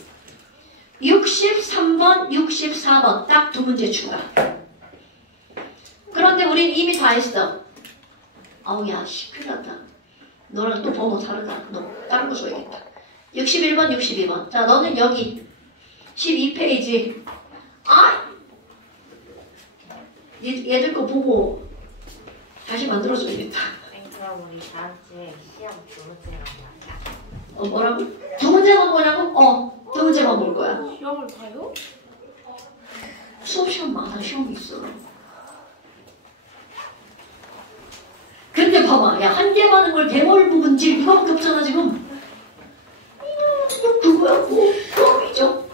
63번, 64번. 딱 두 문제 추가. 그런데 우린 이미 다 했어. 아우, 야, 큰일 났다. 너랑 또 번호 다르다. 너 다른 거 줘야겠다. 61번, 62번. 자, 너는 여기 12페이지. 얘들 거 보고 다시 만들어줘야겠다. 그럼 우리 다음 주에 시험 두 문제란 말이야. 뭐라고? 두 문제만 보냐고? 두 문제만 볼 거야. 시험을 봐요? 수업 시간마다 시험이 있어. 근데 봐봐. 야, 한 개 받는 걸 대월 부분질 이거밖에 없잖아, 지금. 그거야, 그거이죠.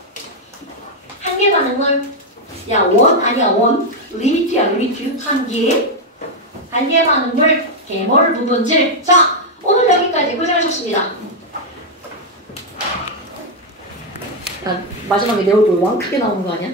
한 개 받는 걸, 야, 원. 리미트야, 리미트. 한 개 받는 걸 개몰 부분질. 자, 오늘 여기까지 고생하셨습니다. 마지막에 내 얼굴 왕 크게 나오는 거 아니야?